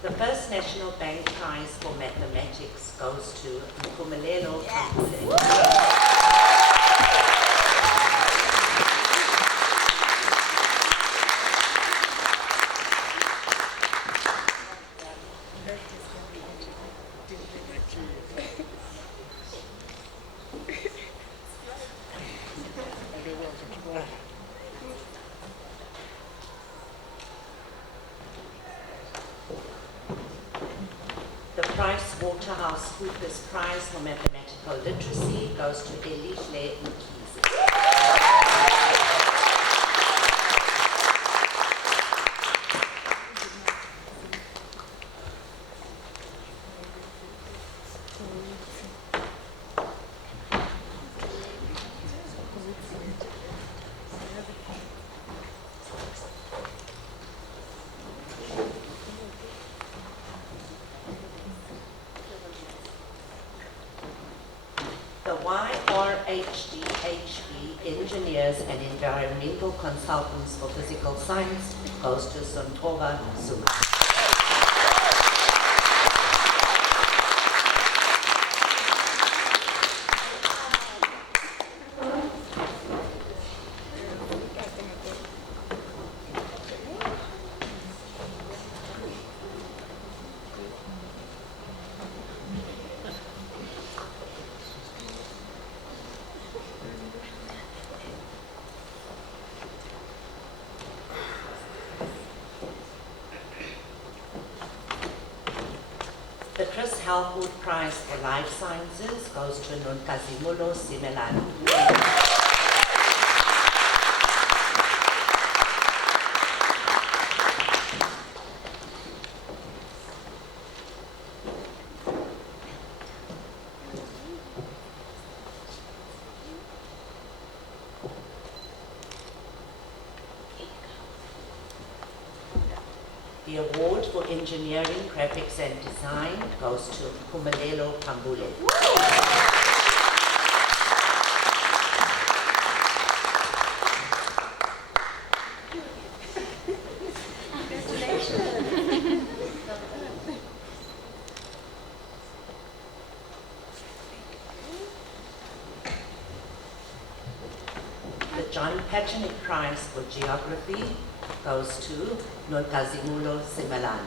The first National Bank Prize for Mathematics goes to Mpumelelo Kambule. The PricewaterhouseCoopers Prize for Mathematical Literacy goes to Elihle Mkhize. The YRHDHE Engineers and Environmental Consultants for Physical Science goes to Sontova Zuma. The Chris Halfwood Prize for Life Sciences goes to Nonkazimulo Simelane. The award for engineering, graphics and design goes to Mpumelelo Kambule. The John Pachinek Prize for Geography goes to Nonkazimulo Simelane.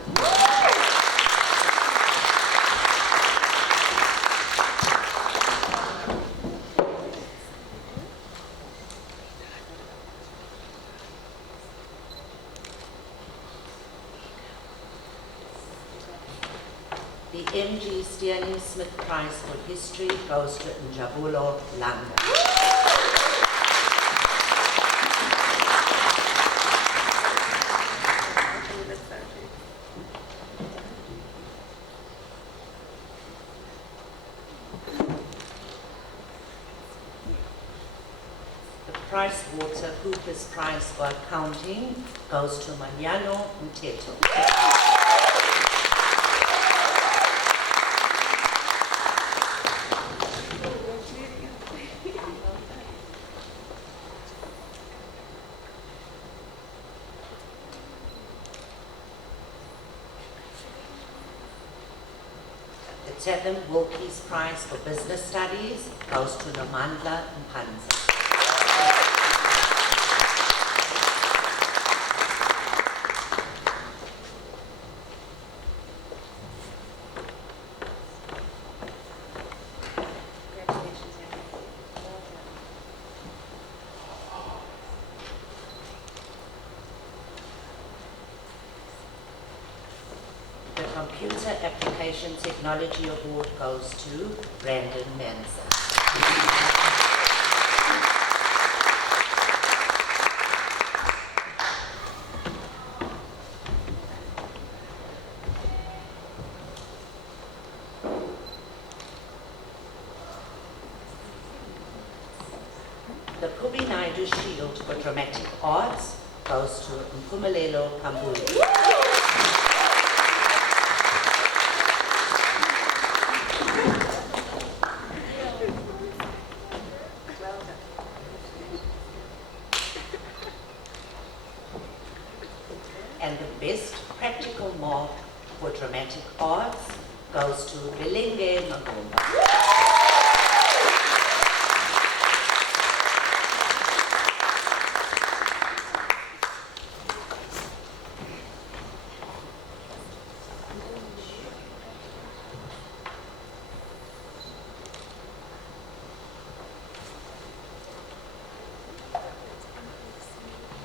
The M.G. Stearney Smith Prize for History goes to Njabulo Langa. The PricewaterhouseCoopers Prize for Accounting goes to Manyano Mteto. The Tatham Wilkes Prize for Business Studies goes to Nomandla Mpanza. The Computer Application Technology Award goes to Brandon Manza. The Kubi Naidu Shield for Dramatic Arts goes to Mpumelelo Kambuli. And the Best Practical Mark for Dramatic Arts goes to Belenge Magomba.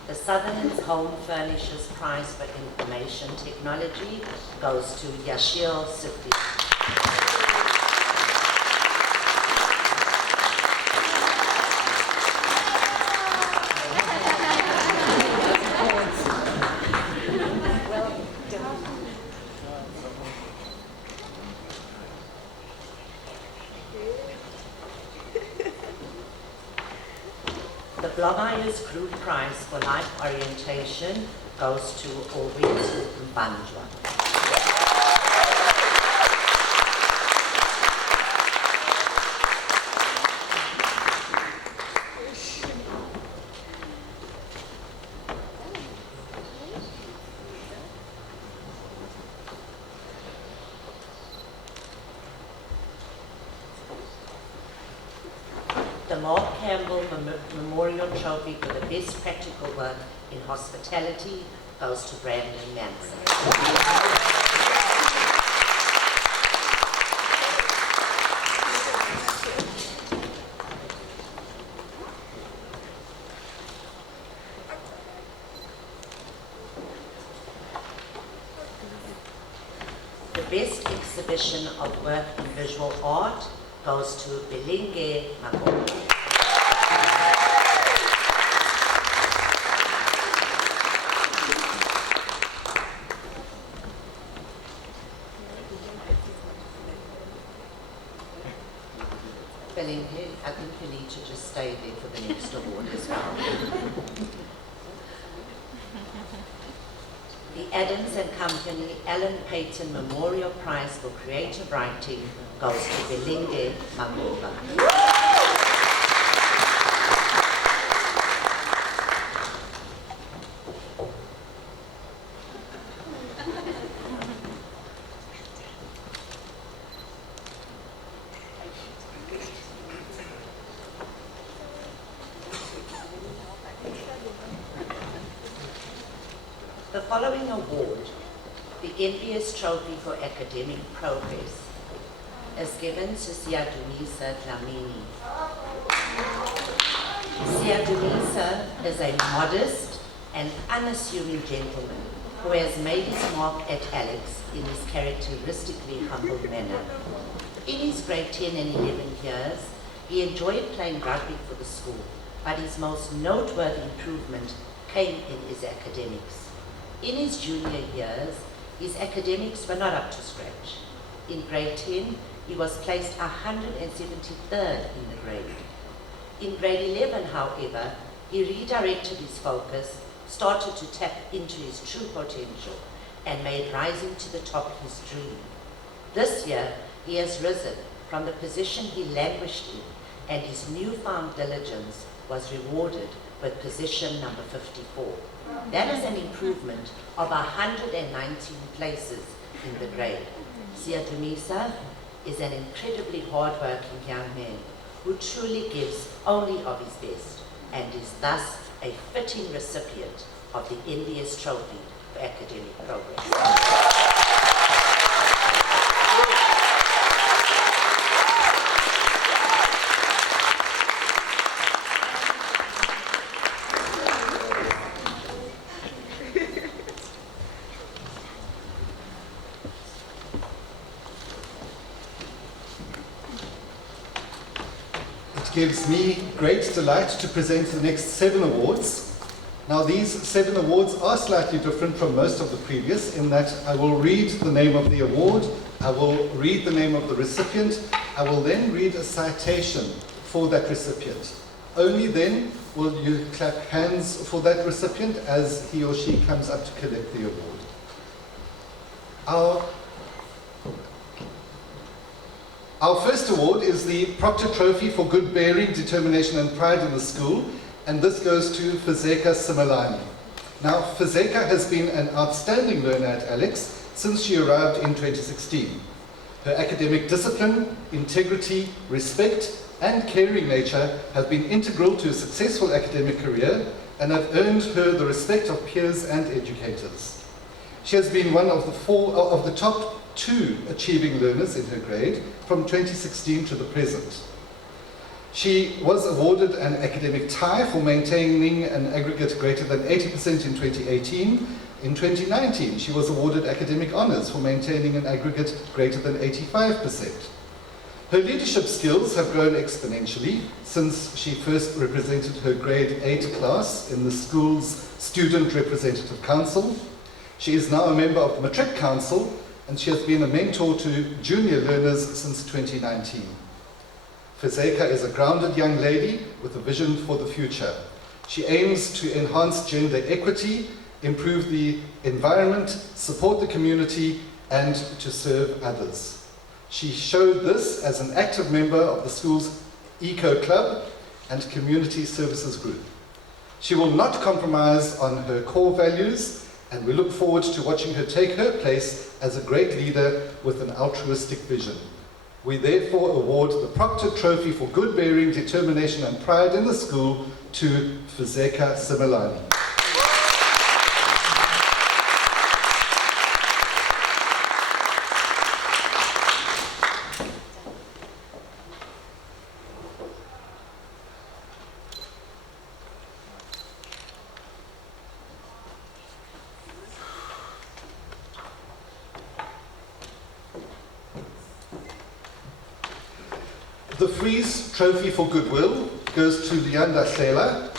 The Sutherland's Home Furnishers Prize for Information Technology goes to Yashil Sifli. The Blomeyers Group Prize for Life Orientation goes to Owitu Mbanjwa. The Mark Campbell Memorial Trophy for the Best Practical Work in Hospitality goes to Brandon Manson. The Best Exhibition of Work in Visual Art goes to Belenge Magomba. Belenge, I think you need to just stay there for the next award as well. The Adams and Company Alan Payton Memorial Prize for Creative Writing goes to Belenge Magomba. The following award, the Envious Trophy for Academic Progress, is given to Siyadumisa Dlamini. Siyadumisa is a modest and unassuming gentleman who has made his mark at Alex in his characteristically humble manner. In his grade 10 and 11 years, he enjoyed playing rugby for the school, but his most noteworthy improvement came in his academics. In his junior years, his academics were not up to scratch. In grade 10, he was placed 173rd in the grade. In grade 11, however, he redirected his focus, started to tap into his true potential, and made rising to the top his dream. This year, he has risen from the position he languished in, and his newfound diligence was rewarded with position number 54. That is an improvement of 119 places in the grade. Siyadumisa is an incredibly hard-working young man who truly gives only of his best and is thus a fitting recipient of the Envious Trophy for Academic Progress. It gives me great delight to present the next 7 awards. Now these 7 awards are slightly different from most of the previous in that I will read the name of the award, I will read the name of the recipient, I will then read a citation for that recipient. Only then will you clap hands for that recipient as he or she comes up to collect the award. Our first award is the Proctor Trophy for Good Bearing, Determination and Pride in the School, and this goes to Fazeka Simelani. Now, Fazeka has been an outstanding learner at Alex since she arrived in 2016. Her academic discipline, integrity, respect, and caring nature have been integral to a successful academic career and have earned her the respect of peers and educators. She has been one of the top 2 achieving learners in her grade from 2016 to the present. She was awarded an academic tie for maintaining an aggregate greater than 80% in 2018. In 2019, she was awarded academic honours for maintaining an aggregate greater than 85%. Her leadership skills have grown exponentially since she first represented her grade 8 class in the school's Student Representative Council. She is now a member of the Matric Council, and she has been a mentor to junior learners since 2019. Fazeka is a grounded young lady with a vision for the future. She aims to enhance gender equity, improve the environment, support the community, and to serve others. She showed this as an active member of the school's Eco Club and Community Services Group. She will not compromise on her core values, and we look forward to watching her take her place as a great leader with an altruistic vision. We therefore award the Proctor Trophy for Good Bearing, Determination and Pride in the School to Fazeka Simelani. The Fries Trophy for Goodwill goes to Luyanda Hlela.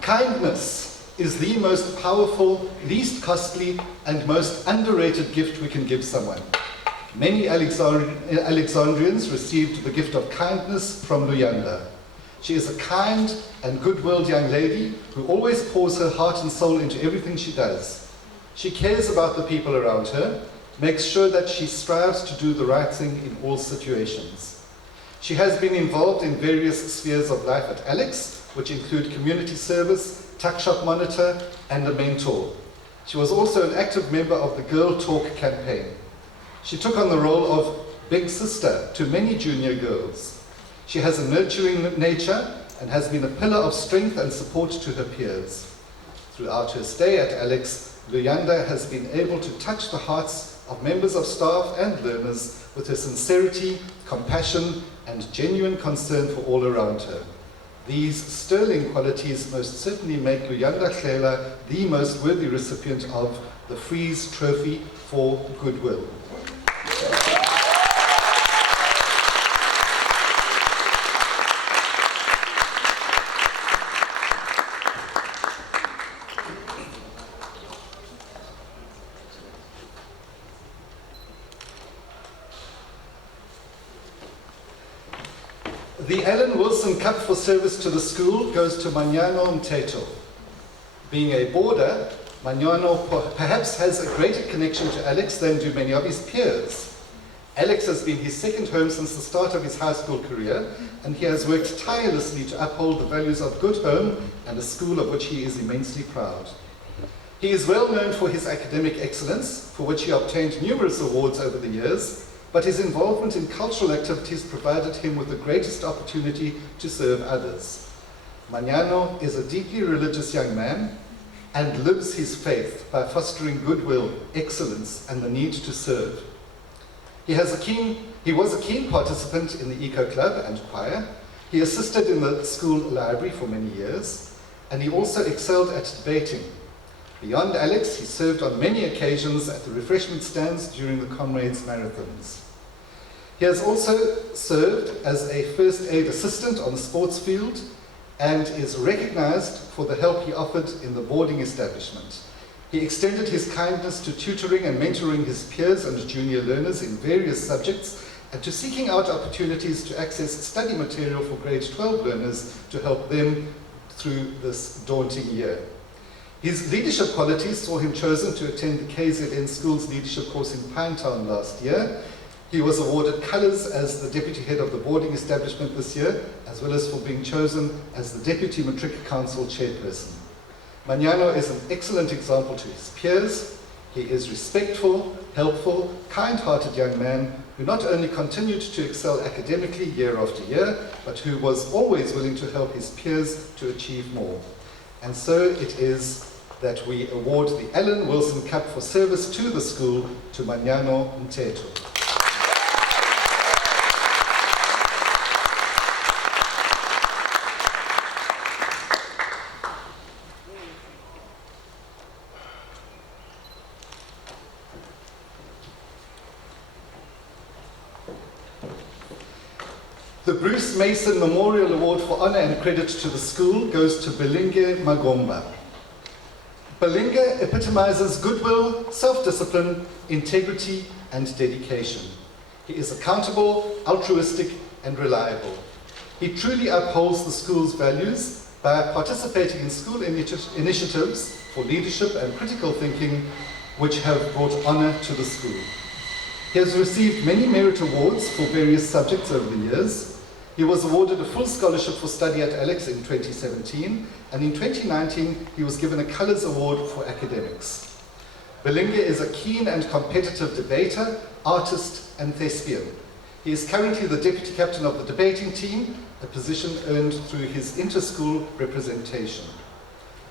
Kindness is the most powerful, least costly, and most underrated gift we can give someone. Many Alexandrians received the gift of kindness from Luyanda. She is a kind and good-willed young lady who always pours her heart and soul into everything she does. She cares about the people around her, makes sure that she strives to do the right thing in all situations. She has been involved in various spheres of life at Alex, which include community service, tuck shop monitor, and a mentor. She was also an active member of the Girl Talk campaign. She took on the role of big sister to many junior girls. She has a nurturing nature and has been a pillar of strength and support to her peers. Throughout her stay at Alex, Luyanda has been able to touch the hearts of members of staff and learners with her sincerity, compassion, and genuine concern for all around her. These sterling qualities most certainly make Luyanda Hlela the most worthy recipient of the Fries Trophy for Goodwill. The Alan Wilson Cup for service to the school goes to Manyano Mteto. Being a boarder, Manyano perhaps has a greater connection to Alex than do many of his peers. Alex has been his second home since the start of his high school career, and he has worked tirelessly to uphold the values of good home and a school of which he is immensely proud. He is well known for his academic excellence, for which he obtained numerous awards over the years, but his involvement in cultural activities provided him with the greatest opportunity to serve others. Manyano is a deeply religious young man and lives his faith by fostering goodwill, excellence, and the need to serve. He was a keen participant in the Eco Club and choir. He assisted in the school library for many years, and he also excelled at debating. Beyond Alex, he served on many occasions at the refreshment stands during the Comrades Marathons. He has also served as a first aid assistant on the sports field and is recognized for the help he offered in the boarding establishment. He extended his kindness to tutoring and mentoring his peers and junior learners in various subjects and to seeking out opportunities to access study material for grade 12 learners to help them through this daunting year. His leadership qualities saw him chosen to attend the KZN Schools Leadership course in Pinetown last year. He was awarded colours as the deputy head of the boarding establishment this year, as well as for being chosen as the deputy matric council chairperson. Mañano is an excellent example to his peers. He is respectful, helpful, kind-hearted young man who not only continued to excel academically year after year, but who was always willing to help his peers to achieve more. And so it is that we award the Ellen Wilson Cup for service to the school to Mañano Mteto. The Bruce Mason Memorial Award for Honour and Credit to the school goes to Belinge Magomba. Belinge epitomizes goodwill, self-discipline, integrity, and dedication. He is accountable, altruistic, and reliable. He truly upholds the school's values by participating in school initiatives for leadership and critical thinking, which have brought honour to the school. He has received many merit awards for various subjects over the years. He was awarded a full scholarship for study at Alex in 2017, and in 2019 he was given a Colours Award for academics. Belinge is a keen and competitive debater, artist, and thespian. He is currently the deputy captain of the debating team, a position earned through his inter-school representation.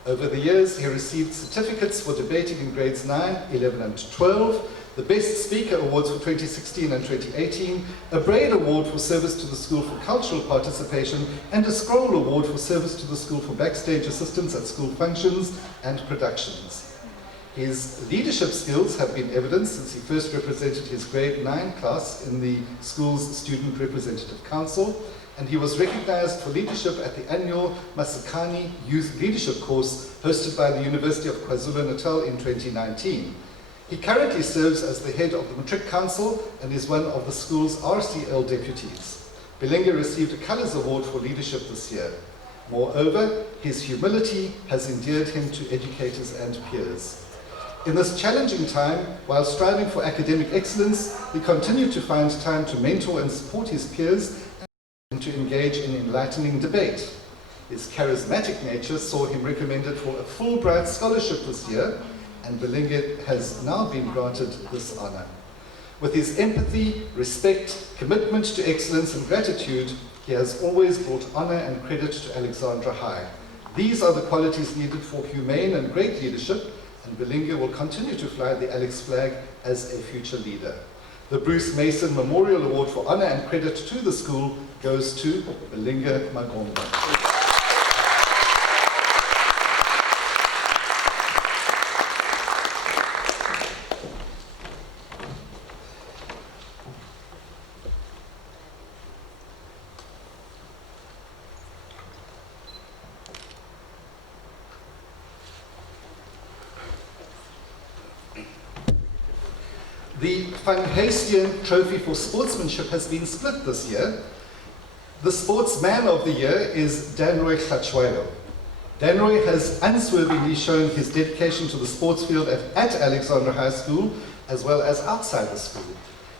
Over the years, he received certificates for debating in grades 9, 11, and 12, the Best Speaker Awards for 2016 and 2018, a Braid Award for service to the school for cultural participation, and a Scroll Award for service to the school for backstage assistance at school functions and productions. His leadership skills have been evident since he first represented his grade 9 class in the school's Student Representative Council, and he was recognized for leadership at the annual Masakani Youth Leadership course hosted by the University of KwaZulu-Natal in 2019. He currently serves as the head of the Matric Council and is one of the school's RCL deputies. Belinge received a Colours Award for leadership this year. Moreover, his humility has endeared him to educators and peers. In this challenging time, while striving for academic excellence, he continued to find time to mentor and support his peers and to engage in enlightening debate. His charismatic nature saw him recommended for a Fulbright scholarship this year, and Belinge has now been granted this honour. With his empathy, respect, commitment to excellence and gratitude, he has always brought honour and credit to Alexandra High. These are the qualities needed for humane and great leadership, and Belinge will continue to fly the Alex flag as a future leader. The Bruce Mason Memorial Award for Honour and Credit to the school goes to Belinge Magomba. The Van Hastian Trophy for Sportsmanship has been split this year. The Sportsman of the Year is Danroy Hlachwelo. Danroy has unswervingly shown his dedication to the sports field at Alexandra High School, as well as outside the school.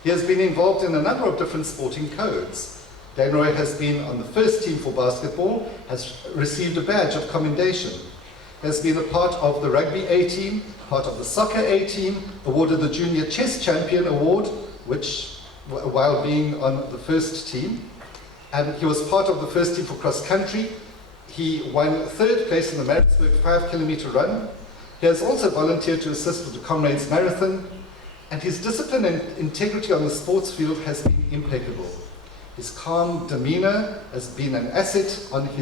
He has been involved in a number of different sporting codes. Danroy has been on the first team for basketball, has received a badge of commendation, has been a part of the rugby A team, part of the soccer A team, awarded the Junior Chess Champion Award, while being on the first team. And he was part of the first team for cross country. He won third place in the Maritzburg 5-kilometer run. He has also volunteered to assist with the Comrades Marathon, and his discipline and integrity on the sports field has been impeccable. His calm demeanor has been an asset on to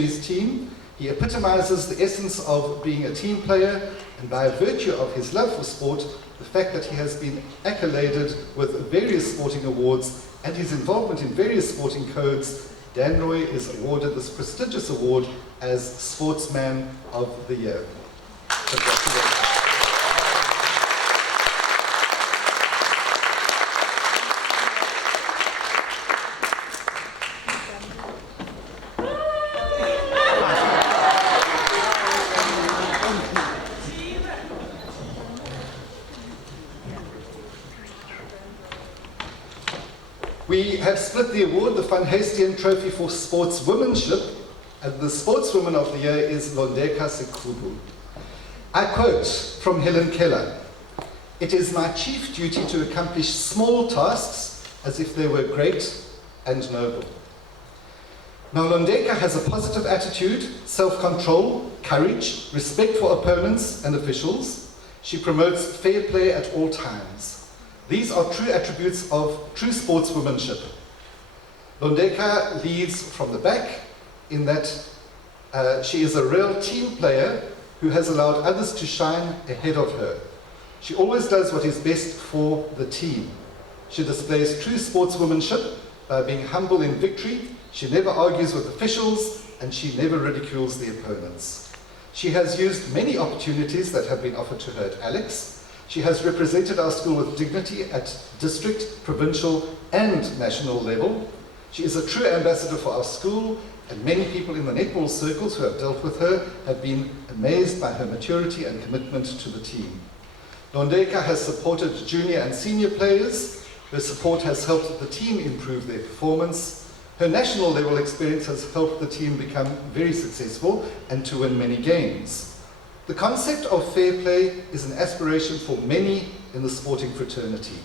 his team. He epitomizes the essence of being a team player, and by virtue of his love for sport, the fact that he has been accoladed with various sporting awards and his involvement in various sporting codes, Danroy is awarded this prestigious award as Sportsman of the Year. Congratulations. have split the award, the Van Hastian Trophy for Sportswomanship, and the Sportswoman of the Year is Londeka Sekubu. I quote from Helen Keller, "It is my chief duty to accomplish small tasks as if they were great and noble." Now, Londeka has a positive attitude, self-control, courage, respect for opponents and officials. She promotes fair play at all times. These are true attributes of true sportswomanship. Londeka leads from the back in that she is a real team player who has allowed others to shine ahead of her. She always does what is best for the team. She displays true sportswomanship by being humble in victory. She never argues with officials, and she never ridicules the opponents. She has used many opportunities that have been offered to her at Alex. She has represented our school with dignity at district, provincial, and national level. She is a true ambassador for our school, and many people in the netball circles who have dealt with her have been amazed by her maturity and commitment to the team. Londeka has supported junior and senior players. Her support has helped the team improve their performance. Her national level experience has helped the team become very successful and to win many games. The concept of fair play is an aspiration for many in the sporting fraternity.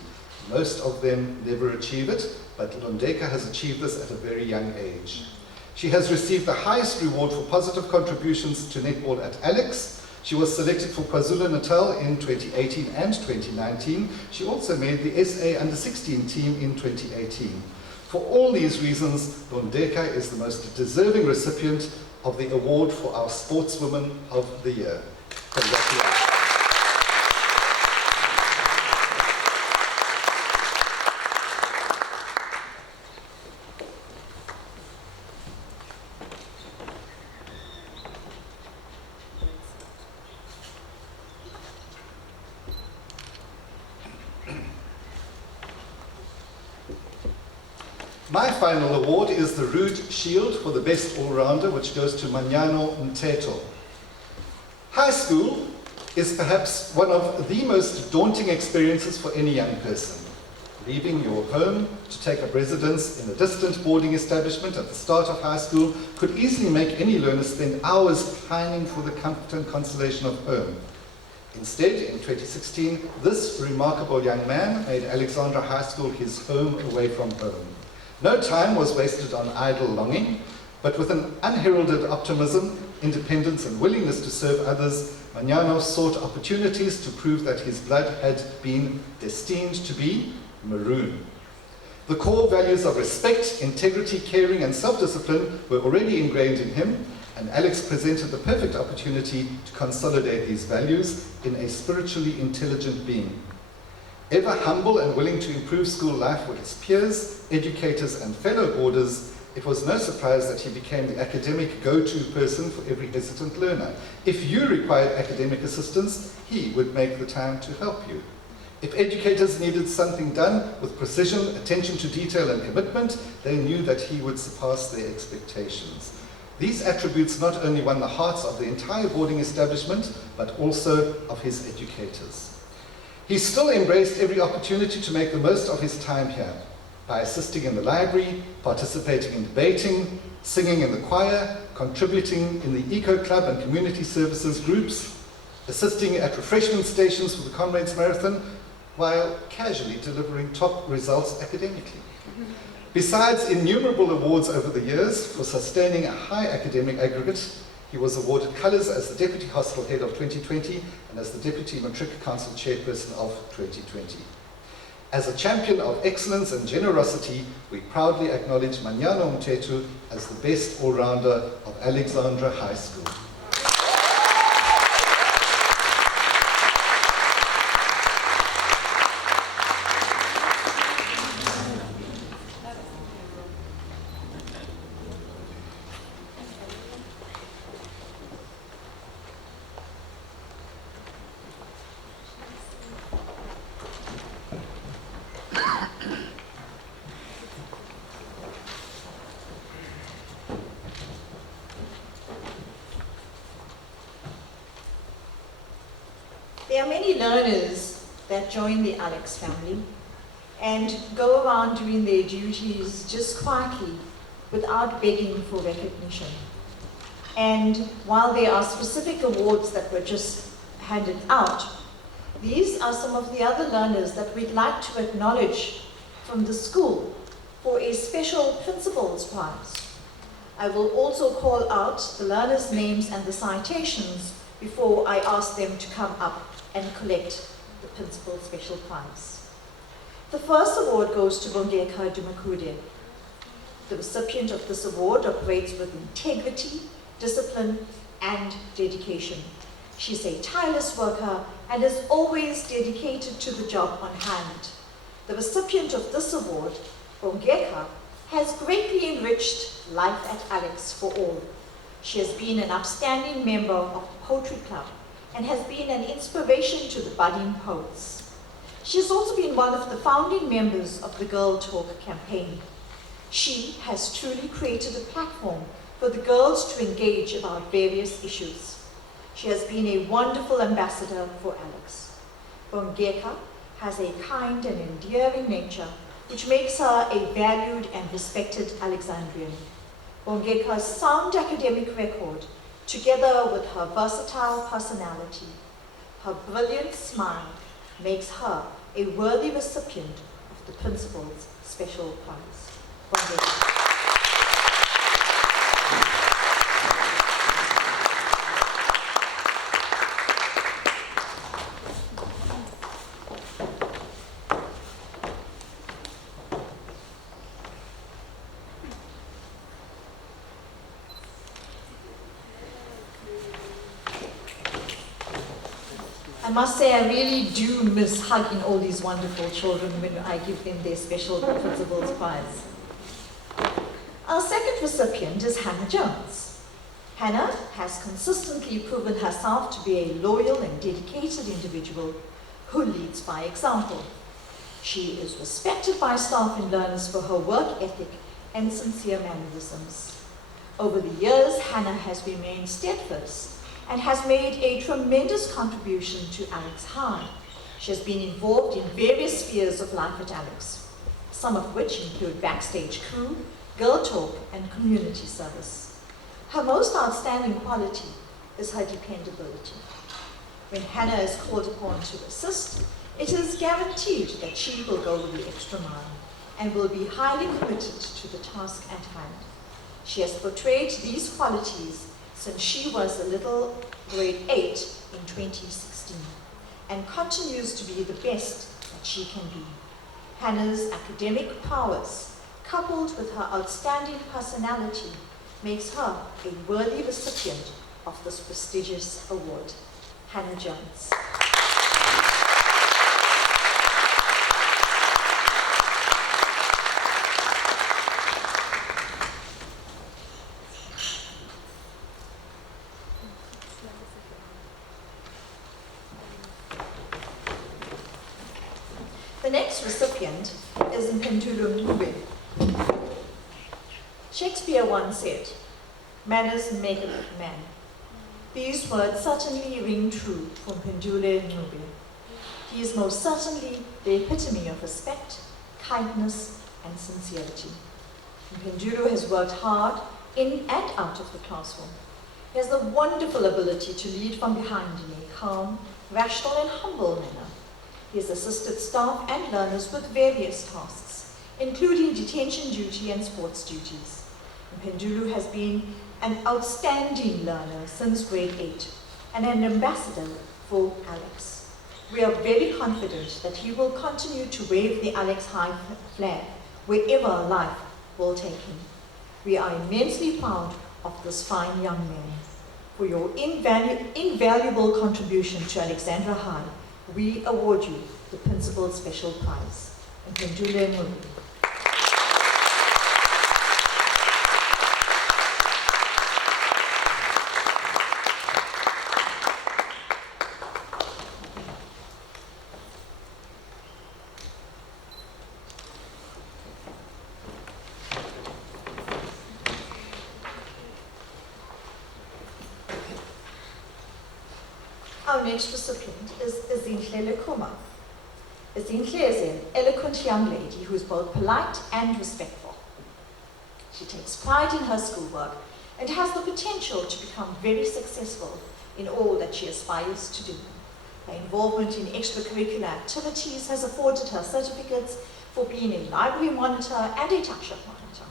Most of them never achieve it, but Londeka has achieved this at a very young age. She has received the highest reward for positive contributions to netball at Alex. She was selected for KwaZulu-Natal in 2018 and 2019. She also made the SA Under-16 team in 2018. For all these reasons, Londeka is the most deserving recipient of the award for our Sportswoman of the Year. Congratulations. My final award is the Rood Shield for the Best All-Rounder, which goes to Manyano Mteto. High school is perhaps one of the most daunting experiences for any young person. Leaving your home to take up residence in a distant boarding establishment at the start of high school could easily make any learner spend hours pining for the comfort and consolation of home. Instead, in 2016, this remarkable young man made Alexandra High School his home away from home. No time was wasted on idle longing, but with an unheralded optimism, independence and willingness to serve others, Manyano sought opportunities to prove that his blood had been destined to be maroon. The core values of respect, integrity, caring and self-discipline were already ingrained in him, and Alex presented the perfect opportunity to consolidate these values in a spiritually intelligent being. Ever humble and willing to improve school life with his peers, educators and fellow boarders, it was no surprise that he became the academic go-to person for every hesitant learner. If you required academic assistance, he would make the time to help you. If educators needed something done with precision, attention to detail and commitment, they knew that he would surpass their expectations. These attributes not only won the hearts of the entire boarding establishment, but also of his educators. He still embraced every opportunity to make the most of his time here, by assisting in the library, participating in debating, singing in the choir, contributing in the Eco Club and community services groups, assisting at refreshment stations for the Comrades Marathon, while casually delivering top results academically. Besides innumerable awards over the years for sustaining a high academic aggregate, he was awarded colours as the Deputy Hostel Head of 2020 and as the Deputy Matric Council Chairperson of 2020. As a champion of excellence and generosity, we proudly acknowledge Manyano Mteto as the best all-rounder of Alexandra High School. There are many learners that join the Alex family. and go around doing their duties just quietly without begging for recognition. And while there are specific awards that were just handed out, these are some of the other learners that we'd like to acknowledge from the school for a special Principal's Prize. I will also call out the learners' names and the citations before I ask them to come up and collect the Principal's Special Prize. The first award goes to Bongeka Dumakude. The recipient of this award operates with integrity, discipline, and dedication. She's a tireless worker and is always dedicated to the job on hand. The recipient of this award, Bongeka, has greatly enriched life at Alex for all. She has been an upstanding member of the Poetry Club and has been an inspiration to the budding poets. She has also been one of the founding members of the Girl Talk campaign. She has truly created a platform for the girls to engage about various issues. She has been a wonderful ambassador for Alex. Bongeka has a kind and endearing nature which makes her a valued and respected Alexandrian. Bongeka's sound academic record, together with her versatile personality, her brilliant smile, makes her a worthy recipient of the Principal's Special Prize. Bongeka. I must say I really do miss hugging all these wonderful children when I give them their special Principal's Prize. Our second recipient is Hannah Jones. Hannah has consistently proven herself to be a loyal and dedicated individual who leads by example. She is respected by staff and learners for her work ethic and sincere mannerisms. Over the years, Hannah has remained steadfast and has made a tremendous contribution to Alex High. She has been involved in various spheres of life at Alex, some of which include backstage crew, girl talk, and community service. Her most outstanding quality is her dependability. When Hannah is called upon to assist, it is guaranteed that she will go the extra mile and will be highly committed to the task at hand. She has portrayed these qualities since she was a little grade 8 in 2016 and continues to be the best that she can be. Hannah's academic prowess, coupled with her outstanding personality, makes her a worthy recipient of this prestigious award. Hannah Jones. The next recipient is Mpendulu Ngube. Shakespeare once said, "Manners make a good man." These words certainly ring true for Mpendulu Ngube. He is most certainly the epitome of respect, kindness, and sincerity. Mpendulu has worked hard in and out of the classroom. He has the wonderful ability to lead from behind in a calm, rational, and humble manner. He has assisted staff and learners with various tasks, including detention duty and sports duties. Mpendulu has been an outstanding learner since grade 8 and an ambassador for Alex. We are very confident that he will continue to wave the Alex High flag wherever life will take him. We are immensely proud of this fine young man. For your invaluable contribution to Alexandra High, we award you the Principal's Special Prize. Mpendulu Ngube. Our next recipient is Izinhle Lekuma. Sinclair is an eloquent young lady who is both polite and respectful. She takes pride in her schoolwork and has the potential to become very successful in all that she aspires to do. Her involvement in extracurricular activities has afforded her certificates for being a library monitor and a tuck-shop monitor.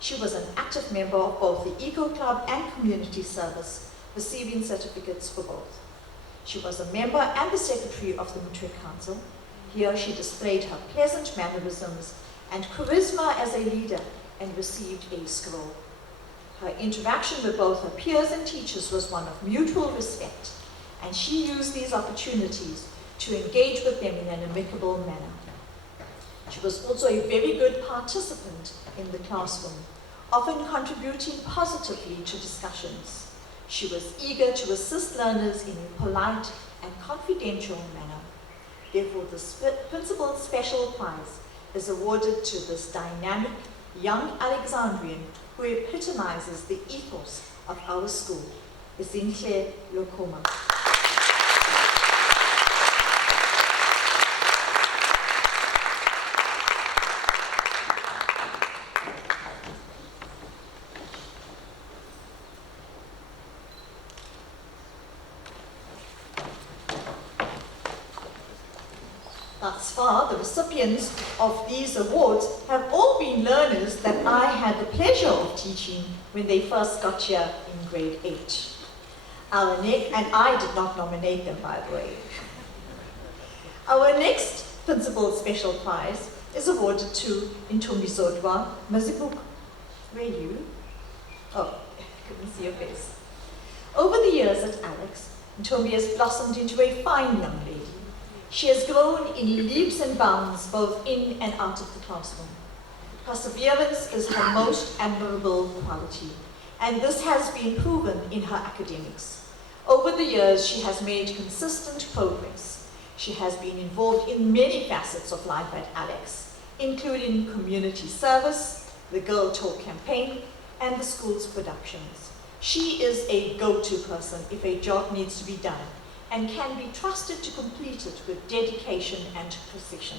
She was an active member of both the Eco Club and Community Service, receiving certificates for both. She was a member and the secretary of the Matric Council. Here she displayed her pleasant mannerisms and charisma as a leader and received a scroll. Her interaction with both her peers and teachers was one of mutual respect, and she used these opportunities to engage with them in an amicable manner. She was also a very good participant in the classroom, often contributing positively to discussions. She was eager to assist learners in a polite and confidential manner. Therefore, the Principal's Special Prize is awarded to this dynamic young Alexandrian who epitomizes the ethos of our school, Sinclair Lokoma. Thus far, the recipients of these awards have all been learners that I had the pleasure of teaching when they first got here in grade 8. And I did not nominate them, by the way. Our next Principal Special Prize is awarded to Intombizodwa Mazibuko. Where are you? Oh, I couldn't see your face. Over the years at Alex, Ntombi has blossomed into a fine young lady. She has grown in leaps and bounds both in and out of the classroom. Perseverance is her most admirable quality, and this has been proven in her academics. Over the years, she has made consistent progress. She has been involved in many facets of life at Alex, including community service, the Girl Talk campaign, and the school's productions. She is a go-to person if a job needs to be done, and can be trusted to complete it with dedication and precision.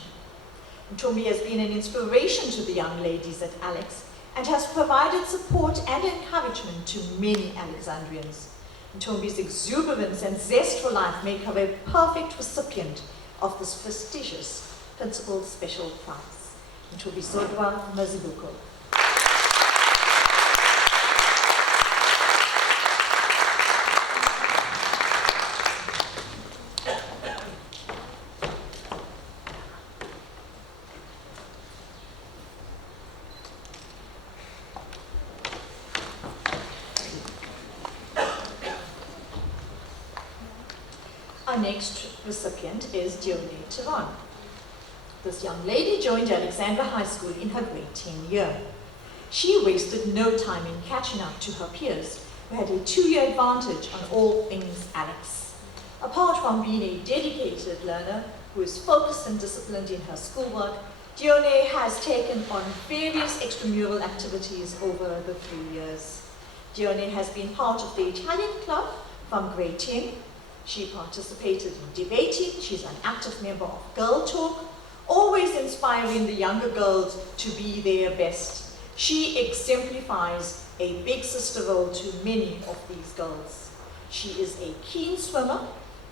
Ntombi has been an inspiration to the young ladies at Alex and has provided support and encouragement to many Alexandrians. Ntombi's exuberance and zest for life make her a perfect recipient of this prestigious Principal Special Prize. Ntombizodwa Mazibuko. Our next recipient is Dione Tivan. This young lady joined Alexandra High School in her grade 10 year. She wasted no time in catching up to her peers, who had a 2-year advantage on all things Alex. Apart from being a dedicated learner who is focused and disciplined in her schoolwork, Dione has taken on various extramural activities over the 3 years. Dione has been part of the Italian club from grade 10. She participated in debating. She's an active member of Girl Talk, always inspiring the younger girls to be their best. She exemplifies a big sister role to many of these girls. She is a keen swimmer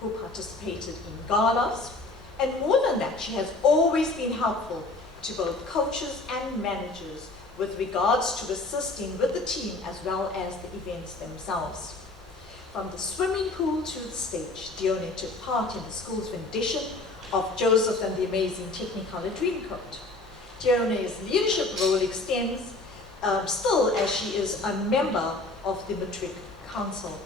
who participated in galas, and more than that, she has always been helpful to both coaches and managers with regards to assisting with the team as well as the events themselves. From the swimming pool to the stage, Dione took part in the school's rendition of Joseph and the Amazing Technicolor Dreamcoat. Dione's leadership role extends still as she is a member of the Matric Council.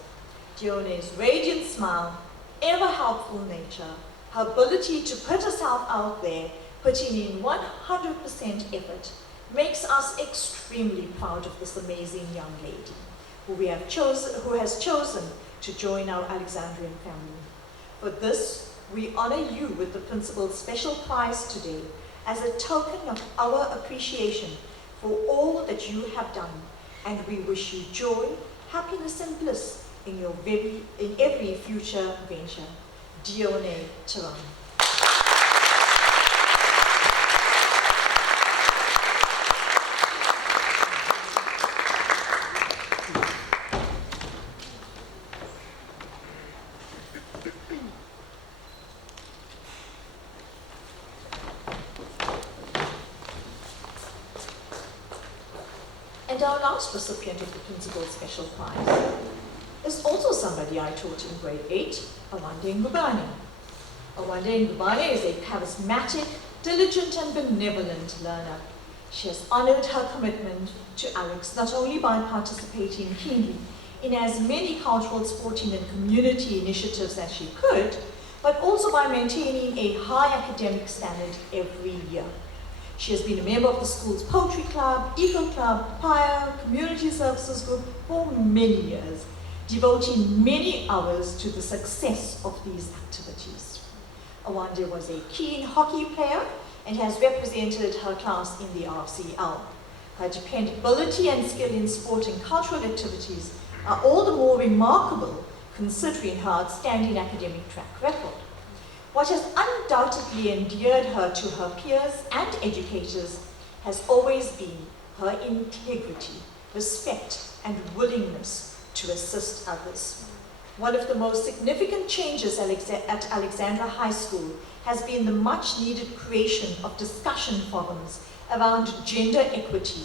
Dione's radiant smile, ever helpful nature, her ability to put herself out there, putting in 100% effort, makes us extremely proud of this amazing young lady who has chosen to join our Alexandrian family. For this, we honor you with the Principal's Special Prize today as a token of our appreciation for all that you have done, and we wish you joy, happiness, and bliss in every future venture. Dione Tivan. our last recipient of the Principal's Special Prize is also somebody I taught in grade 8, Awande Ngubane. Awande Ngubane is a charismatic, diligent and benevolent learner. She has honored her commitment to Alex not only by participating keenly in as many cultural, sporting and community initiatives as she could, but also by maintaining a high academic standard every year. She has been a member of the school's Poetry Club, Eagle Club, Choir, Community Services Group for many years, devoting many hours to the success of these activities. Awande was a keen hockey player and has represented her class in the RCL. Her dependability and skill in sport and cultural activities are all the more remarkable considering her outstanding academic track record. What has undoubtedly endeared her to her peers and educators has always been her integrity, respect, and willingness to assist others. One of the most significant changes at Alexandra High School has been the much-needed creation of discussion forums around gender equity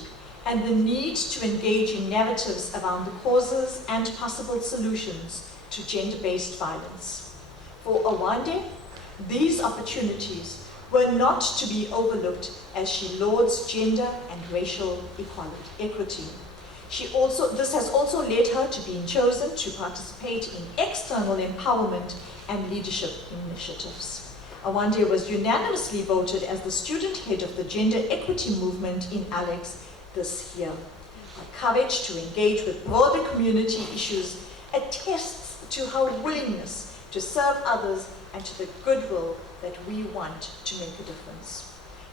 and the need to engage in narratives around the causes and possible solutions to gender-based violence. For Awande, these opportunities were not to be overlooked as she lauds gender and racial equity. This has also led her to being chosen to participate in external empowerment and leadership initiatives. Awande was unanimously voted as the student head of the gender equity movement in Alex this year. Her courage to engage with broader community issues attests to her willingness to serve others and to the goodwill that we want to make a difference.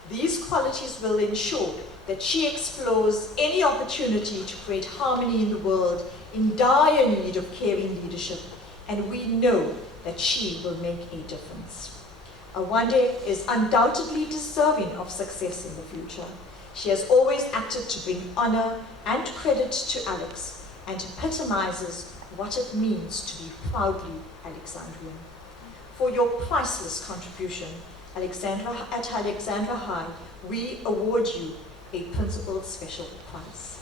These qualities will ensure that she explores any opportunity to create harmony in the world in dire need of caring leadership, and we know that she will make a difference. Awande is undoubtedly deserving of success in the future. She has always acted to bring honor and credit to Alex and epitomizes what it means to be proudly Alexandrian. For your priceless contribution at Alexandra High, we award you a Principal's Special Prize.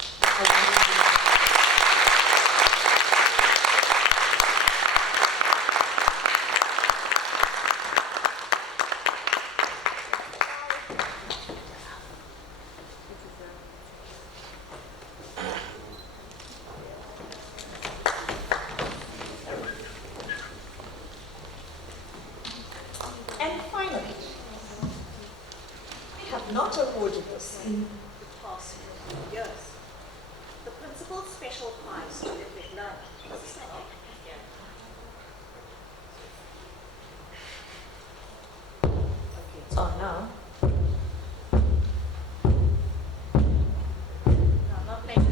And finally, we have not awarded this in the past few years. The Principal's Special Prize to the learner. Okay, it's on now. No, not playing.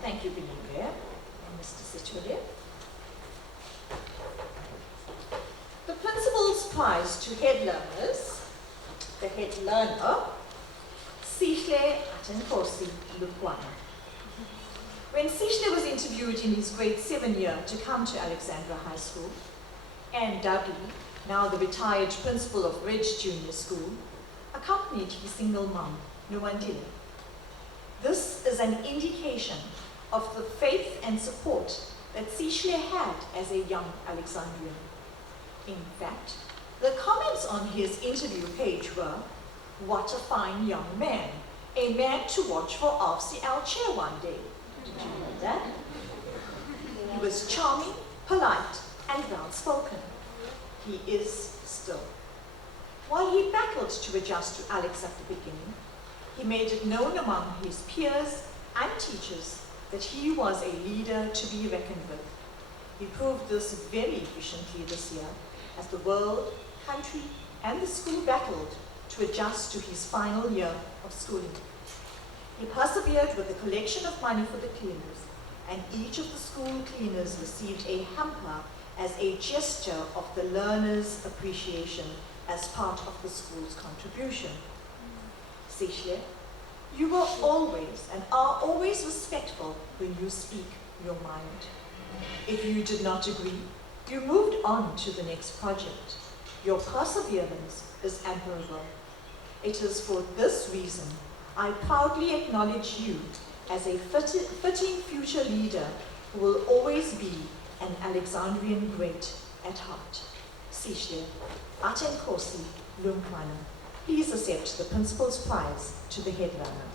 Thank you, Belinda and Mr. Situlia. The Principal's Prize to Head Learners, the Head Learner, Sihle Atenkosi Lukwana. When Sihle was interviewed in his grade 7 year to come to Alexandra High School, Anne Dudley, now the retired principal of Ridge Junior School, accompanied his single mom, Nwandile. This is an indication of the faith and support that Sihle had as a young Alexandrian. In fact, the comments on his interview page were, "What a fine young man, a man to watch for RCL chair one day." Did you know that? He was charming, polite, and well-spoken. He is still. While he battled to adjust to Alex at the beginning, he made it known among his peers and teachers that he was a leader to be reckoned with. He proved this very efficiently this year as the world, country, and the school battled to adjust to his final year of schooling. He persevered with the collection of money for the cleaners, and each of the school cleaners received a hamper as a gesture of the learners' appreciation as part of the school's contribution. Sihle, You were always and are always respectful when you speak your mind. If you did not agree, you moved on to the next project. Your perseverance is admirable. It is for this reason I proudly acknowledge you as a fitting future leader who will always be an Alexandrian great at heart. Sihle, Atenkosi Lumkwana. Please accept the Principal's Prize to the headliner.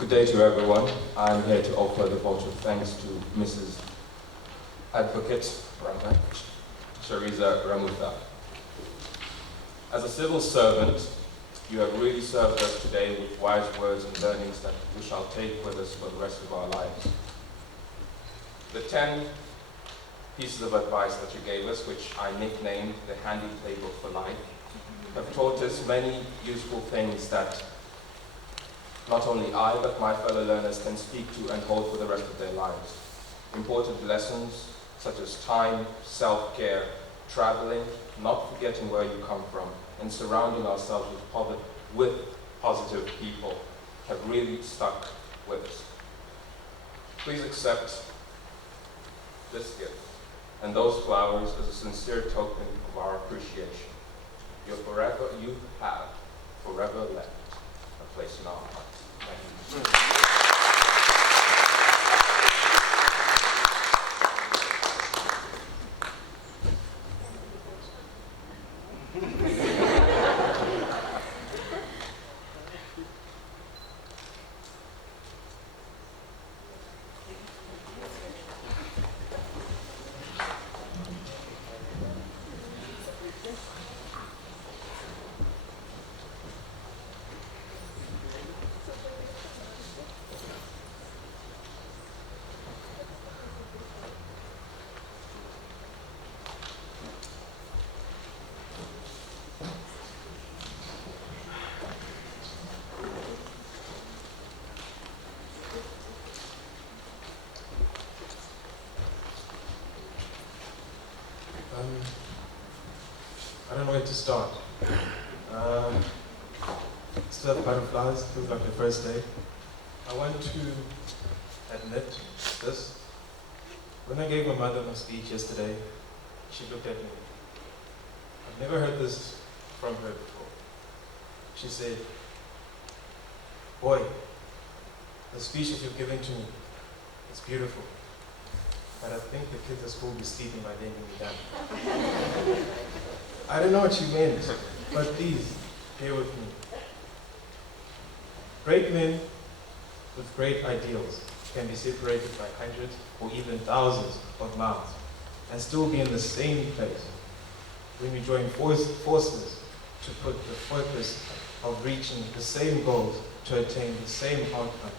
Good day to everyone. I'm here to offer the vote of thanks to Mrs. Advocate Shariza Ramutha. As a civil servant, you have really served us today with wise words and learnings that we shall take with us for the rest of our lives. The 10 pieces of advice that you gave us, which I nicknamed the Handy Playbook for Life, have taught us many useful things that not only I, but my fellow learners can speak to and hold for the rest of their lives. Important lessons such as time, self-care, traveling, not forgetting where you come from, and surrounding ourselves with positive people have really stuck with us. Please accept this gift and those flowers as a sincere token of our appreciation. You have forever left a place in our hearts. Thank you. I don't know where to start. Still have butterflies, feels like the first day. I want to admit this. When I gave my mother my speech yesterday, she looked at me. I've never heard this from her before. She said, "Boy, the speech that you've given to me, it's beautiful. But I think the kids at school will be sleeping by then when we're done." I don't know what she meant, but please, bear with me. Great men with great ideals can be separated by hundreds or even thousands of miles and still be in the same place. When we join forces to put the focus of reaching the same goals to attain the same outcome,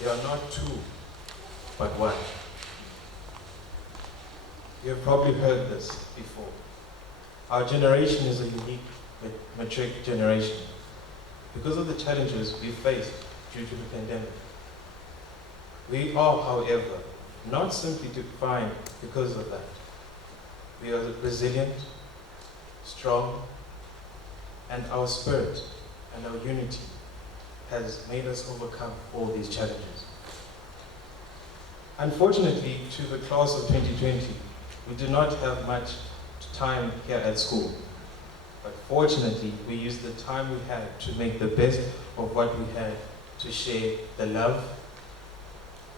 they are not two, but one. You have probably heard this before. Our generation is a unique, matric generation because of the challenges we faced due to the pandemic. We are, however, not simply defined because of that. We are resilient, strong, and our spirit and our unity has made us overcome all these challenges. Unfortunately, to the class of 2020, we do not have much time here at school. But fortunately, we used the time we had to make the best of what we had to share the love,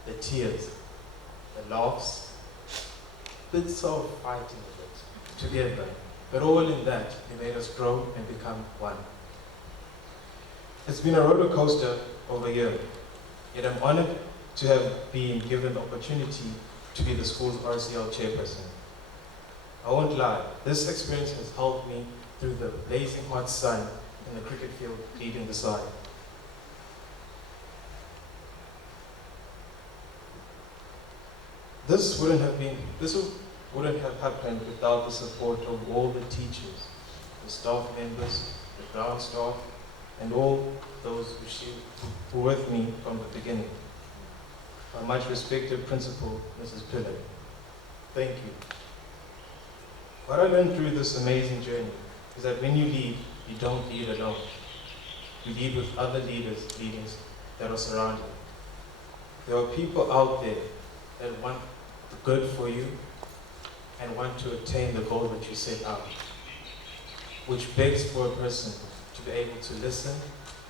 the tears, the laughs, bits of fighting a bit together But all in that, He made us grow and become one. It's been a roller coaster over a year, yet I'm honored to have been given the opportunity to be the school's RCL chairperson. I won't lie, this experience has helped me through the blazing hot sun in the cricket field leading the side. This wouldn't have happened without the support of all the teachers, the staff members, the ground staff, and all those who were with me from the beginning. My much respected principal, Mrs. Pillay. Thank you. What I learned through this amazing journey is that when you lead, you don't lead alone. You lead with other leaders that are surrounding you. There are people out there that want the good for you and want to attain the goal that you set out, which begs for a person to be able to listen,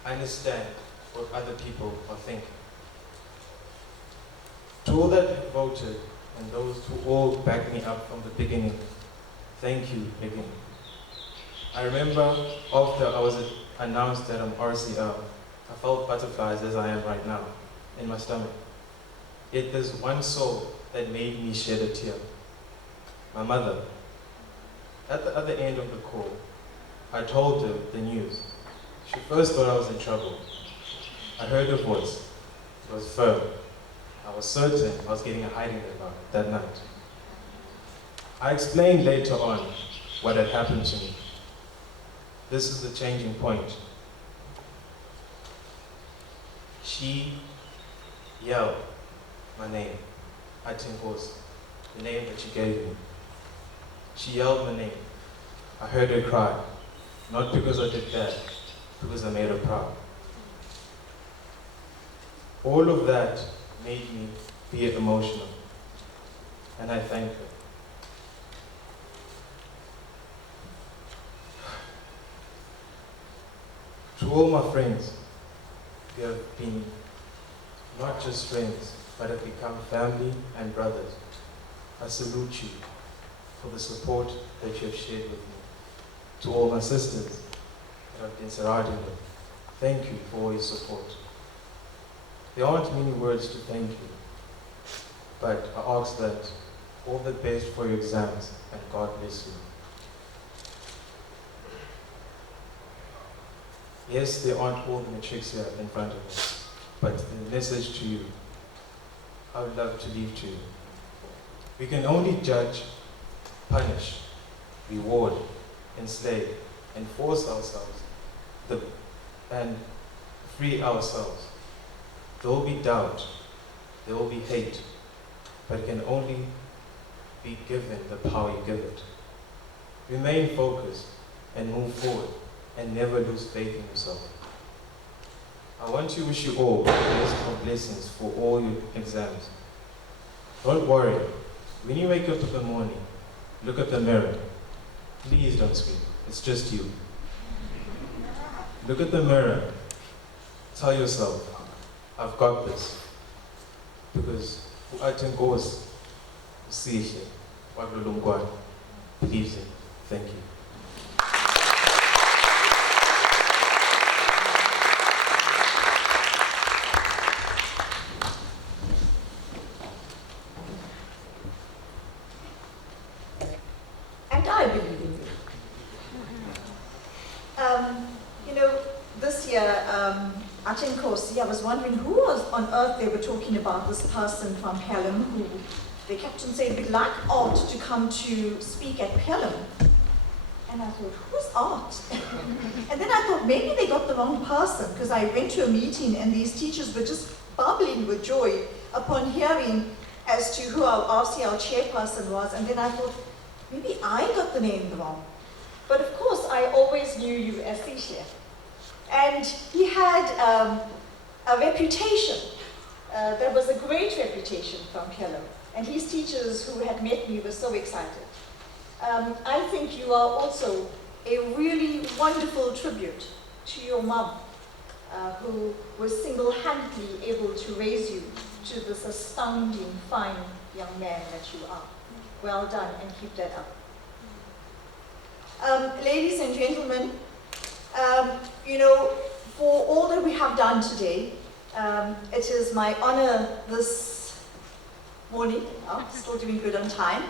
understand what other people are thinking. To all that have voted and those who all backed me up from the beginning, thank you again. I remember after I was announced that I'm RCL, I felt butterflies as I am right now in my stomach. Yet there's one soul that made me shed a tear. My mother. At the other end of the call, I told her the news. She first thought I was in trouble. I heard her voice. It was firm. I was certain I was getting a hiding that night. I explained later on what had happened to me. This is the changing point. She yelled my name, Atingos, the name that she gave me. She yelled my name. I heard her cry, not because I did bad, because I made her proud. All of that made me be emotional, and I thank her. To all my friends, we have been not just friends, but have become family and brothers. I salute you for the support that you have shared with me. To all my sisters that have been surrounding me, thank you for all your support. There aren't many words to thank you, but I ask that all the best for your exams and God bless you. Yes, there aren't all the matrics here in front of us, but the message to you, I would love to leave to you. We can only judge, punish, reward, enslave, and force ourselves, and free ourselves. There will be doubt, there will be hate, but it can only be given the power you give it. Remain focused and move forward, and never lose faith in yourself. I want to wish you all the best of blessings for all your exams. Don't worry. When you wake up in the morning, look at the mirror. Please don't scream. It's just you. Look at the mirror. Tell yourself, I've got this. Because uAtengos usihle wakulolu mntwana believes it. Thank you. And I believe in you. This year, I was wondering who was on earth they were talking about, this person from Pelham who the captain said, we'd like Art to come to speak at Pelham. And I thought, who's Art? And then I thought, maybe they got the wrong person, because I went to a meeting and these teachers were just bubbling with joy upon hearing as to who our RCL chairperson was. And then I thought, maybe I got the name wrong. But of course, I always knew you as Sishle. And he had a reputation. There was a great reputation from Pelham. And his teachers who had met me were so excited. I think you are also a really wonderful tribute to your mom, who was single-handedly able to raise you to this astounding, fine young man that you are. Well done, and keep that up. Ladies and gentlemen, you know, for all that we have done today, it is my honor this morning, still doing good on time,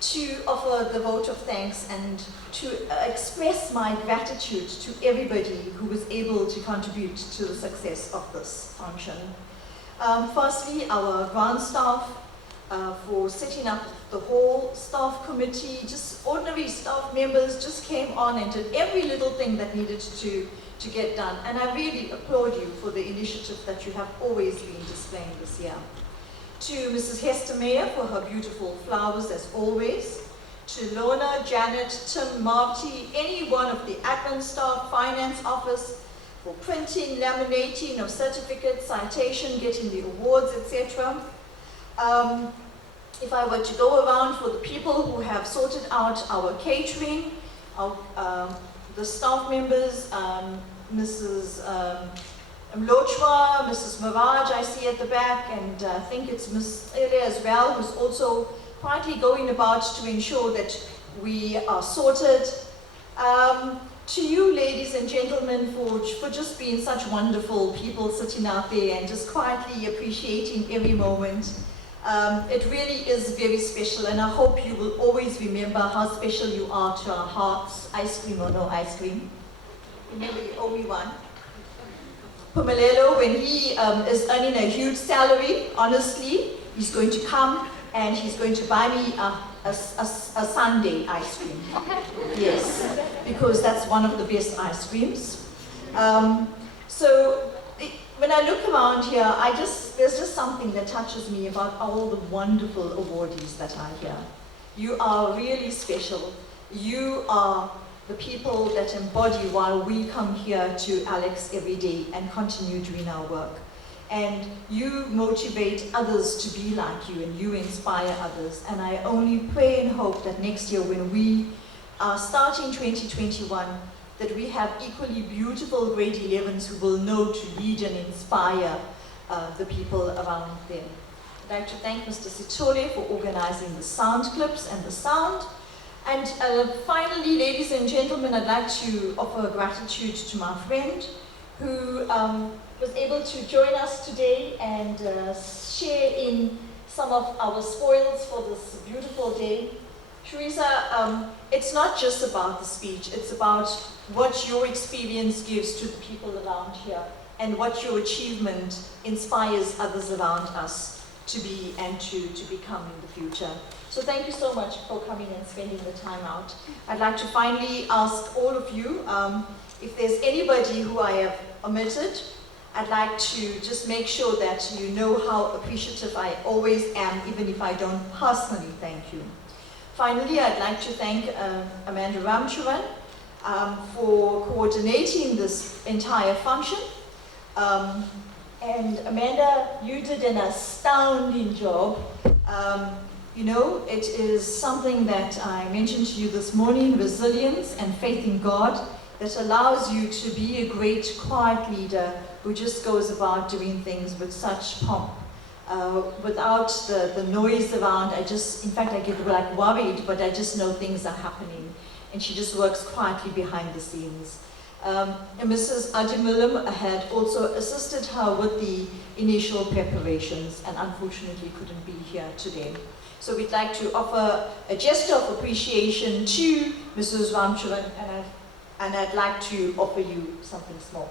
to offer the vote of thanks and to express my gratitude to everybody who was able to contribute to the success of this function. Firstly, our ground staff for setting up the whole staff committee, just ordinary staff members just came on and did every little thing that needed to get done. And I really applaud you for the initiative that you have always been displaying this year. To Mrs. Hester Mayer for her beautiful flowers as always. To Lorna, Janet, Tim, Marty, any one of the admin staff, finance office, for printing, laminating of certificates, citation, getting the awards, etc. If I were to go around for the people who have sorted out our catering, the staff members, Mrs. Mlochwa, Mrs. Miraj I see at the back, and I think it's Ms. Ele as well, who's also quietly going about to ensure that we are sorted. To you, ladies and gentlemen, for just being such wonderful people sitting out there and just quietly appreciating every moment. It really is very special, and I hope you will always remember how special you are to our hearts, ice cream or no ice cream. Remember, you owe me one. Pumelelo, when he is earning a huge salary, honestly, he's going to come and he's going to buy me a Sunday ice cream. Yes, because that's one of the best ice creams. When I look around here, there's just something that touches me about all the wonderful awardees that are here. You are really special. You are the people that embody why we come here to Alex every day and continue doing our work. And you motivate others to be like you, and you inspire others. And I only pray and hope that next year when we are starting 2021, that we have equally beautiful grade 11s who will know to lead and inspire the people around them. I'd like to thank Mr. Sitole for organizing the sound clips and the sound. And finally, ladies and gentlemen, I'd like to offer gratitude to my friend who was able to join us today and share in some of our spoils for this beautiful day. Teresa, it's not just about the speech, it's about what your experience gives to the people around here and what your achievement inspires others around us to be and to become in the future. So thank you so much for coming and spending the time out. I'd like to finally ask all of you, if there's anybody who I have omitted, I'd like to just make sure that you know how appreciative I always am, even if I don't personally thank you. Finally, I'd like to thank Amanda Ramcharan for coordinating this entire function. And Amanda, you did an astounding job. You know, it is something that I mentioned to you this morning, resilience and faith in God, that allows you to be a great, quiet leader who just goes about doing things with such pomp. Without the noise around, in fact, I get like worried, but I just know things are happening. And she just works quietly behind the scenes. And Mrs. Ajimulim had also assisted her with the initial preparations and unfortunately couldn't be here today. So we'd like to offer a gesture of appreciation to Mrs. Ramcharan, and I'd like to offer you something small.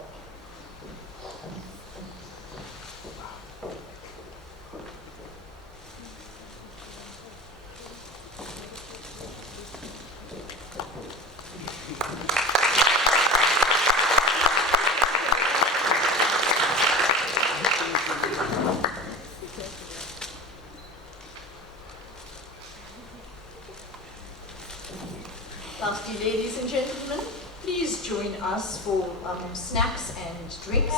Lastly, ladies and gentlemen, please join us for snacks and drinks.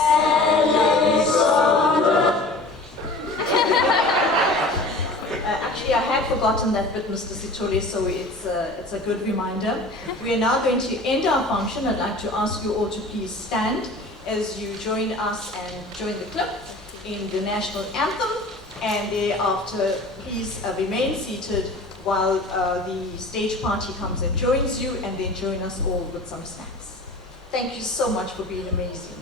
Actually, I had forgotten that bit, Mr. Sitole, so it's a good reminder. We are now going to end our function. I'd like to ask you all to please stand as you join us and join the clip in the national anthem, and thereafter, please remain seated while the stage party comes and joins you, and then join us all with some snacks. Thank you so much for being amazing.